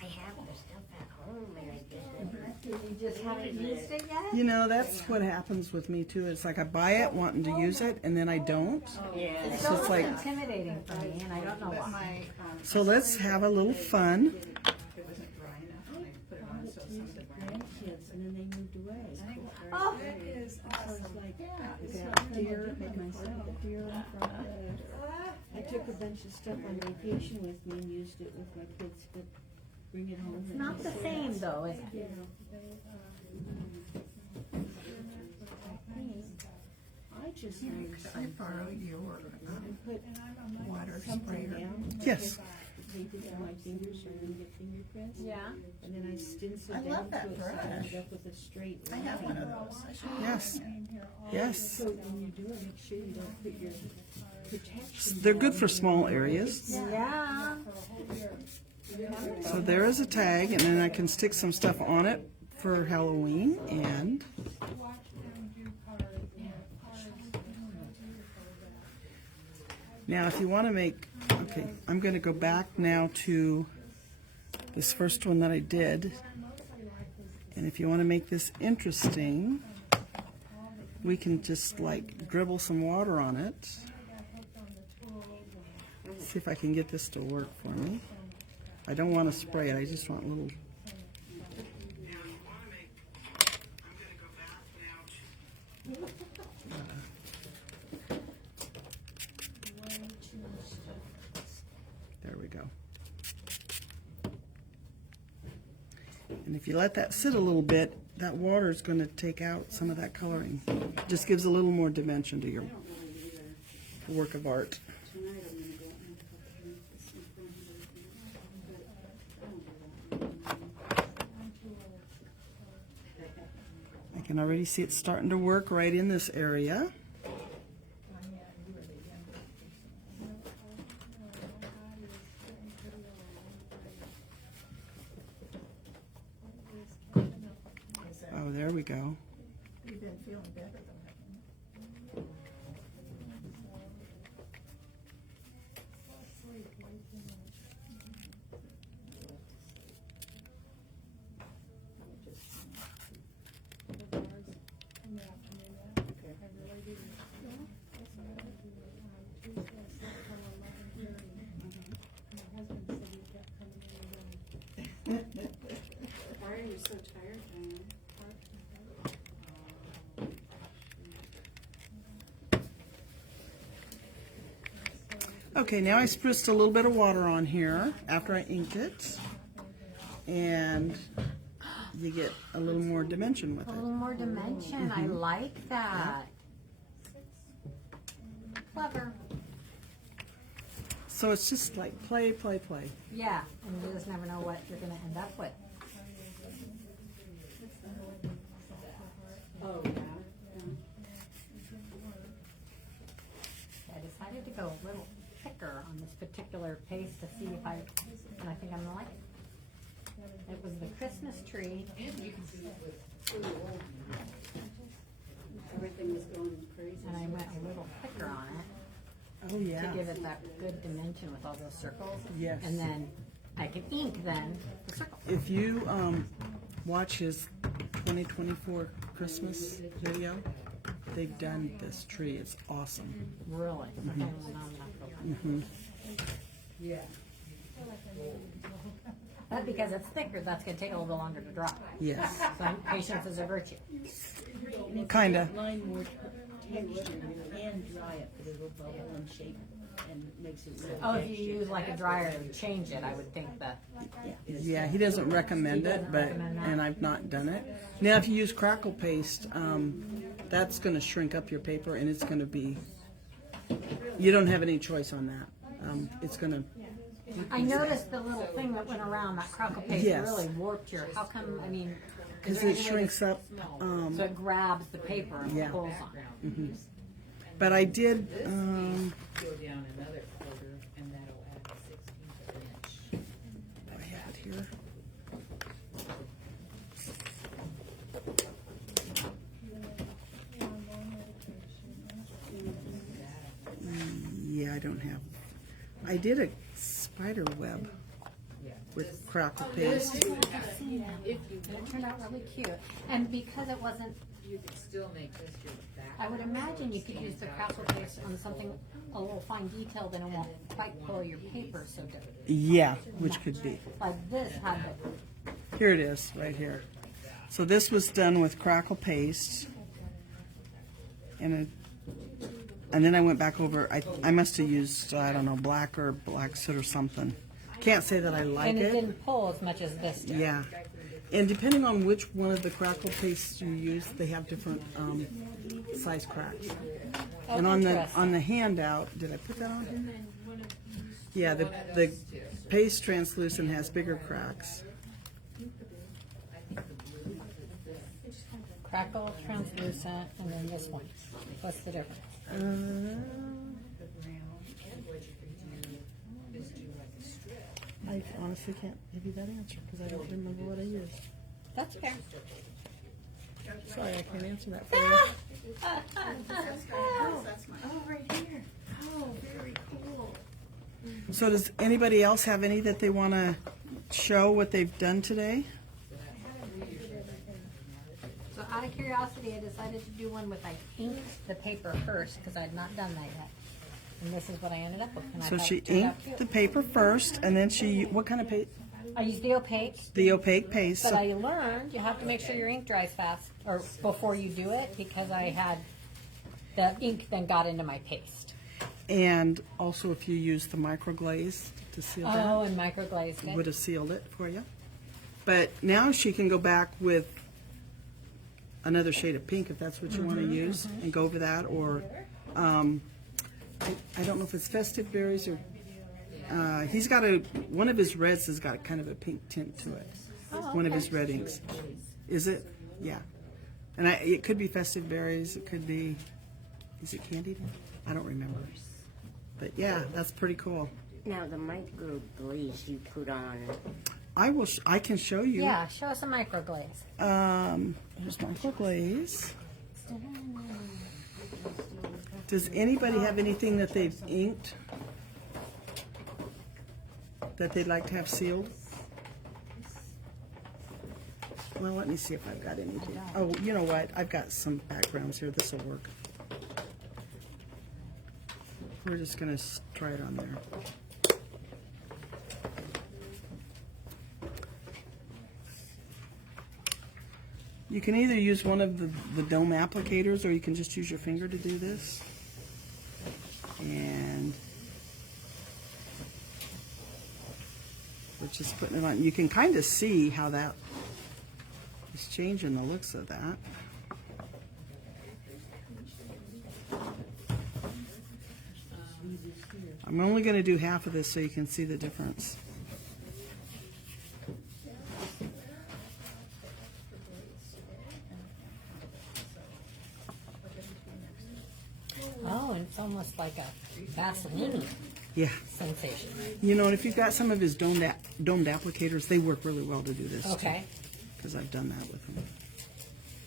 I have the stuff at home and I just never. You just haven't used it yet? You know, that's what happens with me too. It's like I buy it wanting to use it, and then I don't. Yeah. It's So it's like, intimidating for me, and I don't know But why. my, so let's have a little fun. it wasn't dry enough when I put it on, so some of the Grandkids, and then they moved away. Oh, I was like, got deer, make myself a deer on Friday. I took a bunch of stuff on vacation with me and used it with my kids, but bring it home. it's not the same though, is it? I just I borrow your put water something sprayer. down. Yes. Painted on my fingers so I didn't get fingerprints. Yeah. And then I stenciled I down love to that it, so I ended brush. up with a straight I line. have one of those. I should- Yes. Yes. So when you do it, make sure you don't put your protection. They're good down. for small areas. Yeah. So there is a tag, and then I can stick some stuff on it for Halloween. And now, if you want to make, okay, I'm going to go back now to this first one that I did. And if you want to make this interesting, we can just like dribble some water on it. See if I can get this to work for me. I don't want to spray it, I just want a little. There we go. And if you let that sit a little bit, that water is going to take out some of that coloring. Just gives a little more dimension to your work of art. I can already see it starting to work right in this area. Oh, there we go. You did feeling better though. Why are you so tired, Diane? Okay, now I spruced a little bit of water on here after I inked it, and you get a little more dimension with A it. little more dimension. I like that. Clever. So it's just like play, play, play. Yeah, and you just never know what you're going to end up with. Oh, yeah. I decided to go a little thicker on this particular paste to see if and I think I'm gonna like it. It was the Christmas tree. Everything was going crazy. And I went a little thicker on it Oh, to yeah. give it that good dimension with all those circles. Yes. And then I can ink then the circle. If you watch his 2024 Christmas video, they've done this tree. It's awesome. Really? Okay, well, now I'm not going. But because it's thicker, that's gonna take a little bit longer to dry. Yes. So patience is a virtue. Kinda. Line more texture, you can dry it, but it'll bubble and shape and makes it really. Oh, if you use like a dryer and change it, I would think that. Yeah, he doesn't recommend it, and I've not done it. Now, if you use crackle paste, that's going to shrink up your paper, and it's going to be. You don't have any choice on that. It's going to. I noticed the little thing that went around that crackle paste Yes. really warped your. How come? I mean, is Because there it any way shrinks up. so it grabs the paper and Yeah. pulls on it. But I did. Go down another quarter, and that'll add 1/16 of an inch. I have it here. Yeah, I don't have. I did a spider web with crackle paste. It turned out really cute, and because it wasn't. You could still make this your back. I would imagine you could use the crackle paste on something a little fine detail, then it won't quite pull your paper so good. Yeah, which could be. Like this had the. Here it is, right here. So this was done with crackle paste, and then I went back over. I must have used I don't know black soot or something. Can't say that I like And it it. didn't pull as much as this did. Yeah, and depending on which one of the crackle pastes you use, they have different size cracks. Oh, And on interesting. the handout, did I put that on here? Yeah, the paste translucent has bigger cracks. Crackle, translucent, and then this one. What's the difference? I honestly can't give you that answer because I don't remember what I used. That's fair. Sorry, I can't answer that for you. Oh, right here. Oh, very cool. So does anybody else have any that they want to show what they've done today? So out of curiosity, I decided to do one with I inked the paper first because I had not done that yet. And this is what I ended up with. And I So thought she it turned out inked cute. the paper first, and then what kind of paste? I used the opaque, The opaque paste. but So- I learned you have to make sure your ink dries fast or before you do it because I had the ink then got into my paste. And also, if you use the microglaze to seal Oh, that, and microglazed would it. have sealed it for you. But now she can go back with another shade of pink if that's what you want to use, and go over that. Or I don't know if it's festive berries or he's got one of his reds has got kind of a pink tint to it. One of his red inks. Is it? Yeah. And it could be festive berries. It could be. Is it candied? I don't remember. But yeah, that's pretty cool. Now the micro glaze you put on. I can show you. Yeah, show us a microglaze. Here's microglaze. Does anybody have anything that they've inked that they'd like to have sealed? Well, let me see if I've got anything. Oh, you know what? I've got some backgrounds here. This will work. We're just going to try it on there. You can either use one of the dome applicators, or you can just use your finger to do this. And we're just putting it on. You can kind of see how that is changing the looks of that. I'm only going to do half of this so you can see the difference. Oh, and it's almost like a Vaseline Yeah. sensation, right? You know, and if you've got some of his domed applicators, they work really well to do this. Okay. Because I've done that with them.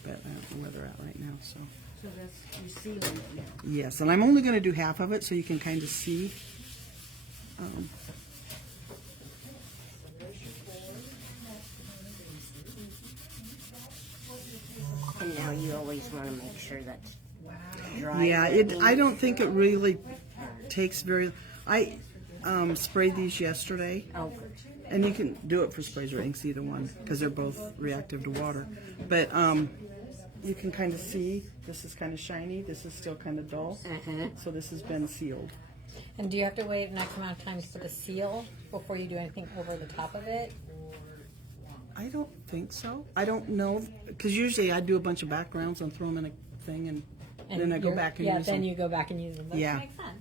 But I don't know where they're at right now, so. So that's, you're sealing it now. Yes, and I'm only going to do half of it so you can kind of see. And now you always want to make sure that's dry. Yeah, I don't think it really takes very. I sprayed these yesterday, Oh, good. and you can do it for sprays or inks, either one, because they're both reactive to water. But you can kind of see this is kind of shiny. This is still kind of dull. So this has been sealed. And do you have to wait an X amount of time for the seal before you do anything over the top of it? I don't think so. I don't know, because usually I do a bunch of backgrounds and throw them in a thing, and then I go you're- back and yeah, use then them. you go back and use them. That Yeah. makes sense.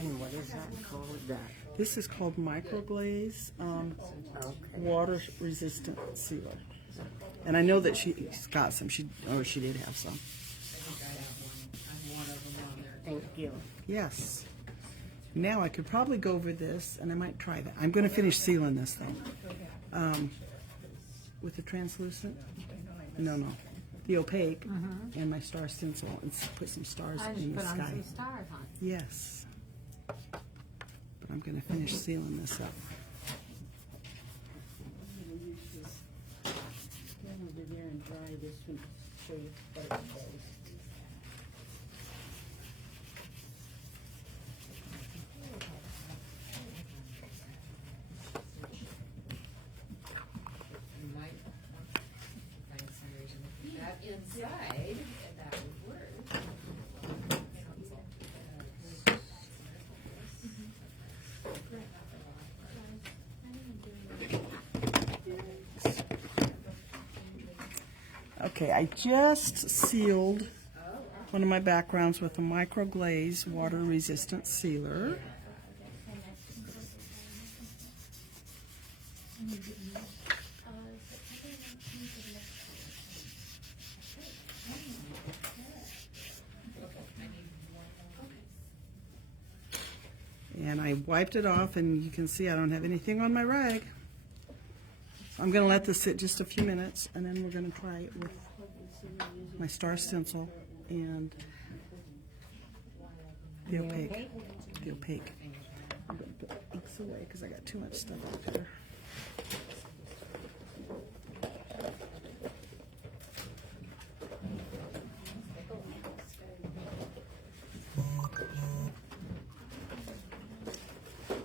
And what is that called? This is called microglaze Okay. water resistant sealer. And I know that she's got some. She did have some. Thank you. Yes. Now I could probably go over this, and I might try that. I'm going to finish sealing this thing. With the translucent? No. The opaque and my star stencil, and put some stars I in just the put on sky. some stars on it. Yes. But I'm going to finish sealing this up. Go over there and dry this one, show you what it does. You might find some reason to put that inside, and that would work. Okay, I just sealed one of my backgrounds with a microglaze water resistant sealer. And I wiped it off, and you can see I don't have anything on my rag. I'm going to let this sit just a few minutes, and then we're going to try it with my star stencil and the opaque. The opaque. I'm going to put the inks away because I got too much stuff out there.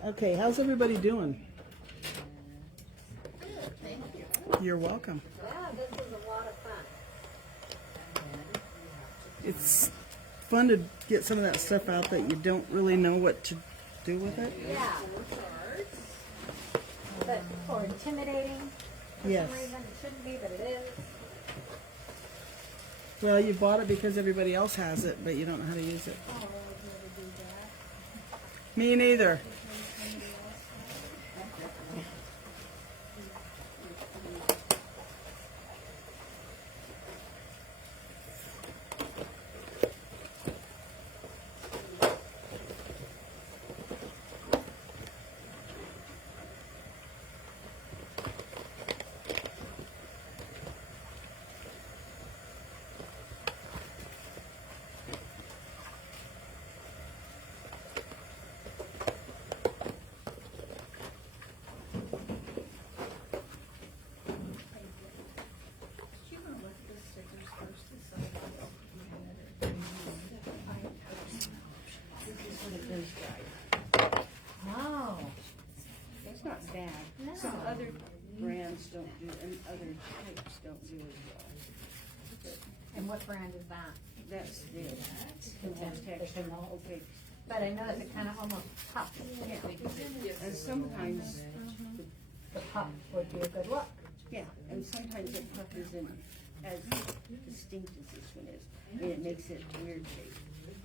Okay, how's everybody doing? You're welcome. Yeah, this is a lot of fun. It's fun to get some of that stuff out that you don't really know what to do with it. Yeah. But, or intimidating. For Yes. some reason, it shouldn't be, but it is. Well, you bought it because everybody else has it, but you don't know how to use it. Oh, I would never do that. Me neither. but it does dry. Oh. It's not bad. Some other brands don't do, and other types don't do as well. And what brand is that? That's the texture, opaque. But I notice it kind of almost puffs. And sometimes, The puff would be a good look. yeah, and sometimes the puff isn't as distinct as this one is. I mean, it makes it weird shape.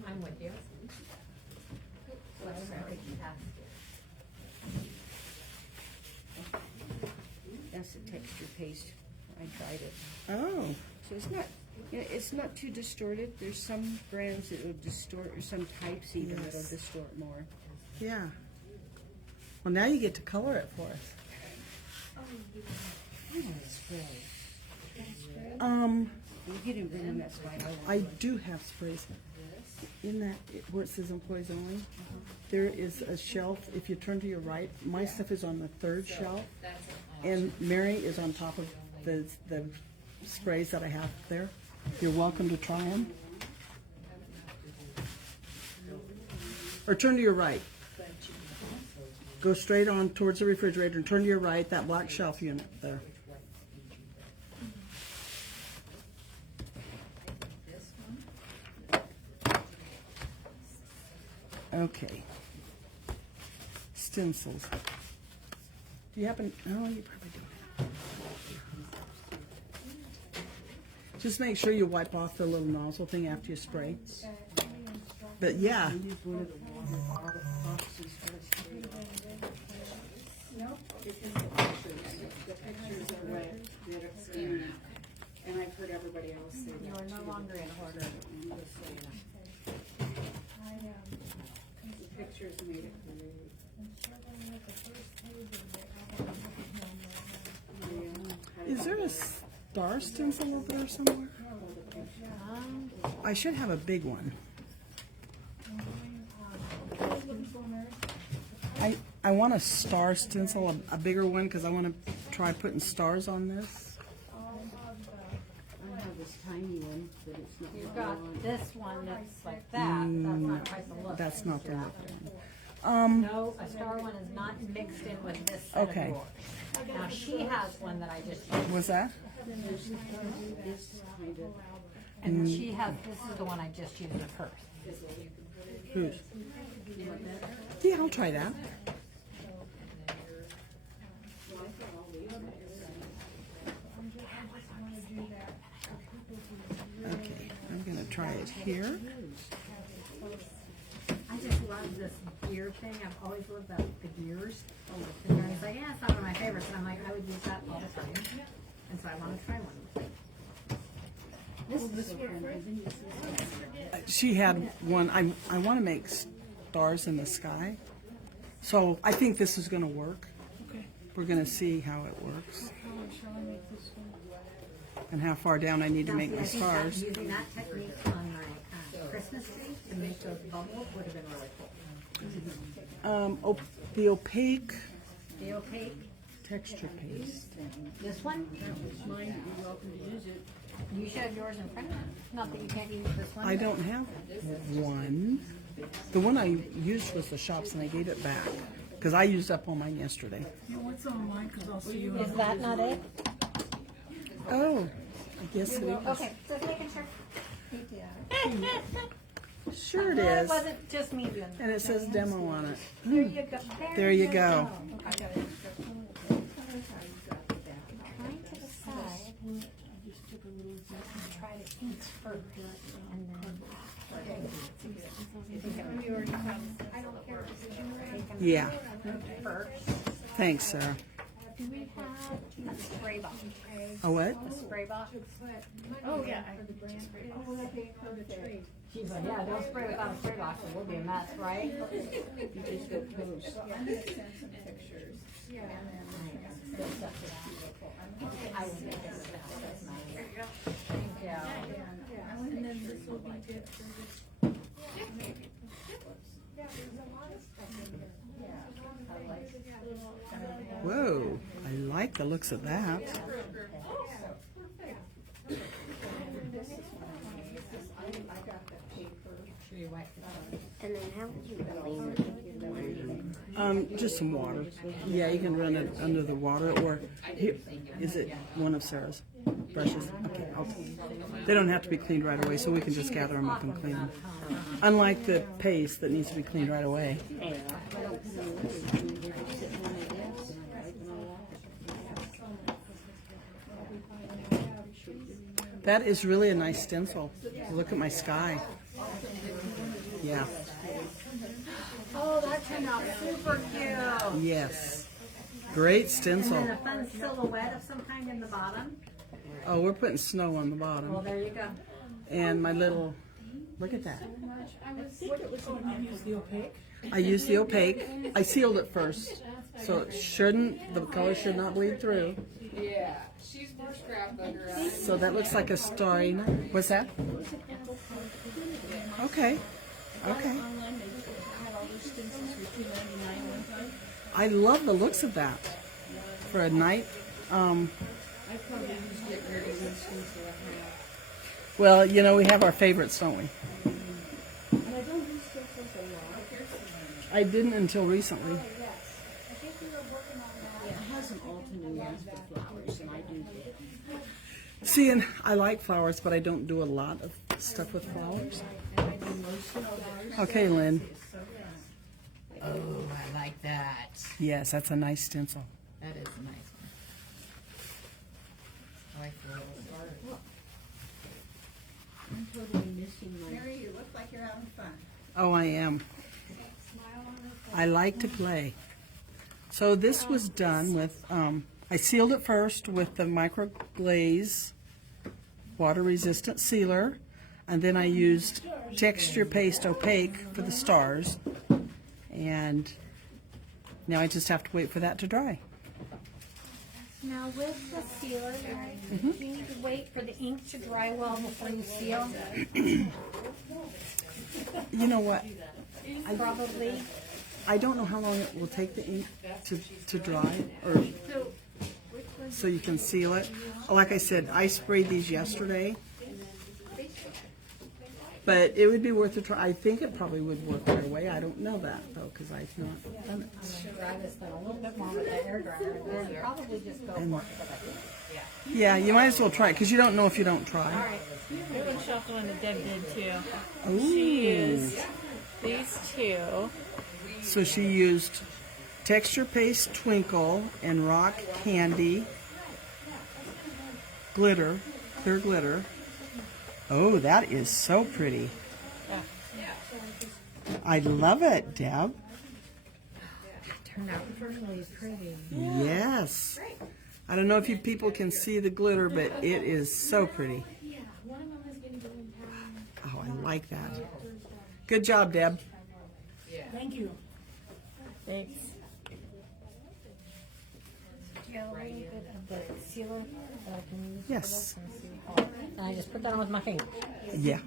I'm with you. Let's start with that. That's the texture paste. I tried it. Oh, So it's not, you know, it's not too distorted. There's some brands that will distort, or some types even that'll Yes. distort more. yeah. Well, now you get to color it for us. You get in room, that's why I want. I do have sprays. In that, where it says employees only, there is a shelf, if you turn to your right, my stuff is on the third shelf, and Mary is on top of the sprays that I have there. You're welcome to try them. Or turn to your right. Go straight on towards the refrigerator and turn to your right, that black shelf unit there. Okay. Stencils. Do you happen? No, you probably don't. Just make sure you wipe off the little nozzle thing after you spray. But yeah, Use one of the water boxes for a spray. No, because the pictures are what, that are scanning. And I've heard everybody else say You that are no too. longer in order. Just so you know. The pictures made it great. is there a star stencil over there somewhere? I should have a big one. I want a star stencil, a bigger one, because I want to try putting stars on this. I have this tiny one, but it's not. You've what I got want. this one that's like that. That's not quite the look. That's not the You're look. after. No, a star one is not mixed in with this set Okay. of yours. Now she has one that I just used, Was that? This kind of, and she has, this is the one I just used of hers. Whose? Yeah, I'll try that. Okay, I'm gonna try it here. I just love this gear thing. I've always loved the gears. And Mary's like, yeah, it's not one of my favorites. And I'm like, I would use that all the time. And so I want to try one. She had one. I want to make stars in the sky, so I think this is going to work. We're going to see how it works and how far down I need to make the stars. Using that technique on my Christmas tree to make those bubbles would have been really cool. The opaque The opaque, texture paste. this one, mine, you're welcome to use it. you showed yours in front of me. Not that you can't use this one. I don't have one. The one I used was the shops, and I gave it back because I used up all mine yesterday. What's on mine? Because I'll see you. Is that not it? Oh, I guess it is. Okay, just making sure. Sure it No, it is. wasn't just me doing that. And it says demo on it. There you go. There you go. Trying to decide. Try to eat first and then. Yeah. First. Thanks, Sarah. Do we have a spray box? A what? A spray box? Oh, yeah. She's like, yeah, don't spray without a spray box, or we'll be a mess, right? You just go close. I will make it. Thank you. And then this will be good for Whoa, I like the looks of that. Sure you wipe it out. And then how would you clean it? Just some water. Yeah, you can run it under the water, or here, is it one of Sarah's brushes? Okay, they don't have to be cleaned right away, so we can just gather them up and clean them. Unlike the paste that needs to be cleaned right away. That is really a nice stencil. Look at my sky. Yeah. Oh, that turned out super cute. Yes. Great And stencil. then a fun silhouette of some kind in the bottom. Oh, we're putting snow on the Well, bottom. there you go. And my little, look at that. I used the opaque. I sealed it first. So it shouldn't, the color should not bleed through. Yeah, she's more scrapbooker. So that looks like a starry night. What's that? Okay. Okay. I love the looks of that for a night. Well, you know, we have our favorites, don't we? I didn't until recently. It has an alternate use for flowers, and I do. See, and I like flowers, but I don't do a lot of stuff with flowers. Okay, Lynn. Oh, I like that. Yes, that's a nice stencil. That is a nice one. I like the little heart. I'm totally missing my. Mary, you look like you're having fun. Oh, I am. I like to play. So this was done with, I sealed it first with the micro glaze water resistant sealer, and then I used texture paste opaque for the stars, and now I just have to wait for that to dry. Now with the sealer, do you need to wait for the ink to dry well before you seal? You know what? Probably. I don't know how long it will take the ink to dry, or so you can seal it. Like I said, I sprayed these yesterday, but it would be worth a try. I think it probably would work right away. I don't know that though, because I've not done it. Dry this thing a little bit more with the air dryer, and then probably just go for it. Yeah, you might as well try it because you don't know if you don't try. I'm going to show off the one that Deb did too. Ooh. She used these two. So she used texture paste twinkle and rock candy glitter, clear glitter. Oh, that is so pretty. I love it, Deb. Turned out really pretty. Yes. I don't know if you people can see the glitter, but it is so pretty. Oh, I like that. Good job, Deb. Thank you. Thanks. Do you have a little bit of the sealer that I can use? Yes. And I just put that on with my finger. Yeah.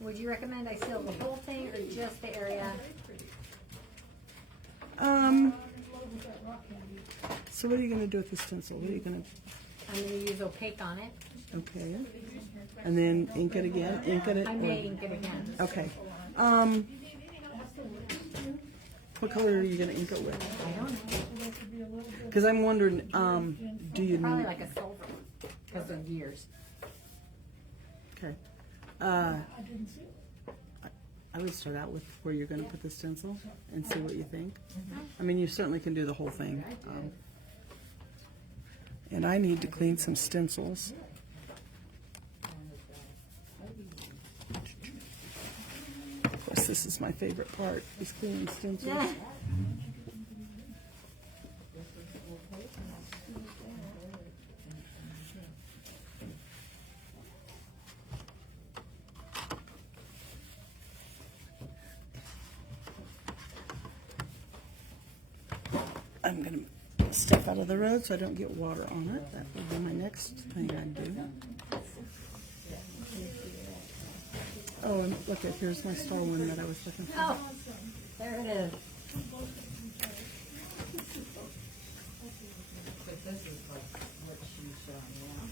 Would you recommend I seal the whole thing or just the area? So what are you going to do with the stencil? What are you going I'm going to use opaque on it. to, okay. And then ink it again? Ink it? I may ink it again. Okay. What color are you going to ink it with? I don't know. Because I'm wondering, do you Probably need, like a silver because of years. okay. I would start out with where you're going to put the stencil and see what you think. I mean, you certainly can do the whole thing. And I need to clean some stencils. Of course, this is my favorite part, is cleaning stencils. I'm going to step out of the road so I don't get water on it. That will be my next thing I do. Oh, and look at, here's my star one that I was looking for. Oh, there it is. But this is like what she's showing now.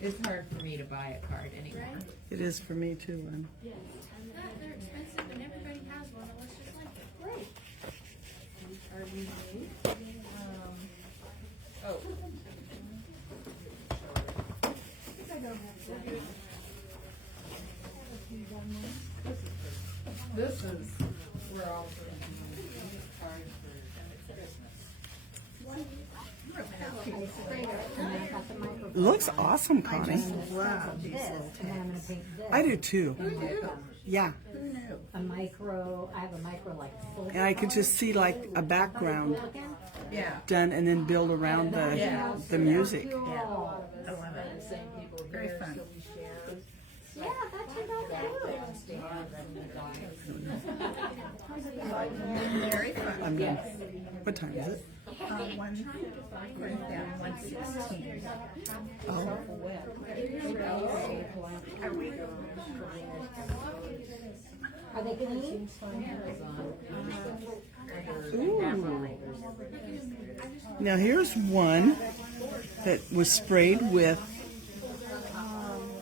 It's hard for me to buy a card anymore. It is for me too, Lynn. They're expensive and everybody has one, and let's just like it. Right. Are we new? Oh. This is where all the cards for Christmas. Looks awesome, Connie. Wow, these This, little and then I'm gonna paint this. I do too. Yeah. A micro, I have a micro like full. And I could just see like a background Yeah, done and then build around the music. Cool. I love it. Very fun. Yeah, that turned out good. Very fun. I'm done. What time is it? 1:16. Oh. Are they clean? Ooh. Now here's one that was sprayed with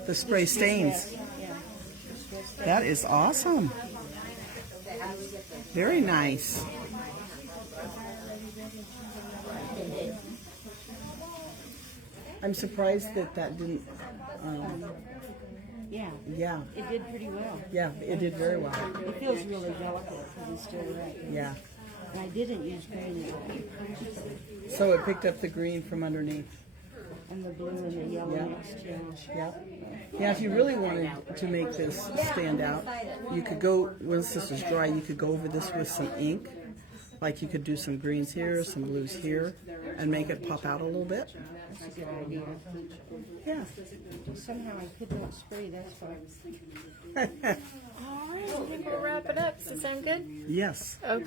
the spray stains. That is awesome. Very nice. I'm surprised that didn't. Yeah, Yeah, it did pretty well. yeah, it did very well. It feels really delicate because it's still wet. Yeah. And I didn't use green So it picked up the green from underneath. and the blue and the yellow Yeah. mixed, yeah. Yeah. Yeah, if you really wanted to make this stand out, you could go, once this is dry, you could go over this with some ink. Like you could do some greens here, some blues here, and make it pop out a little bit. That's a good idea. Yeah. Somehow I could not spray, that's why. All right, I think we'll wrap it up. Does that sound good? Yes. Okay.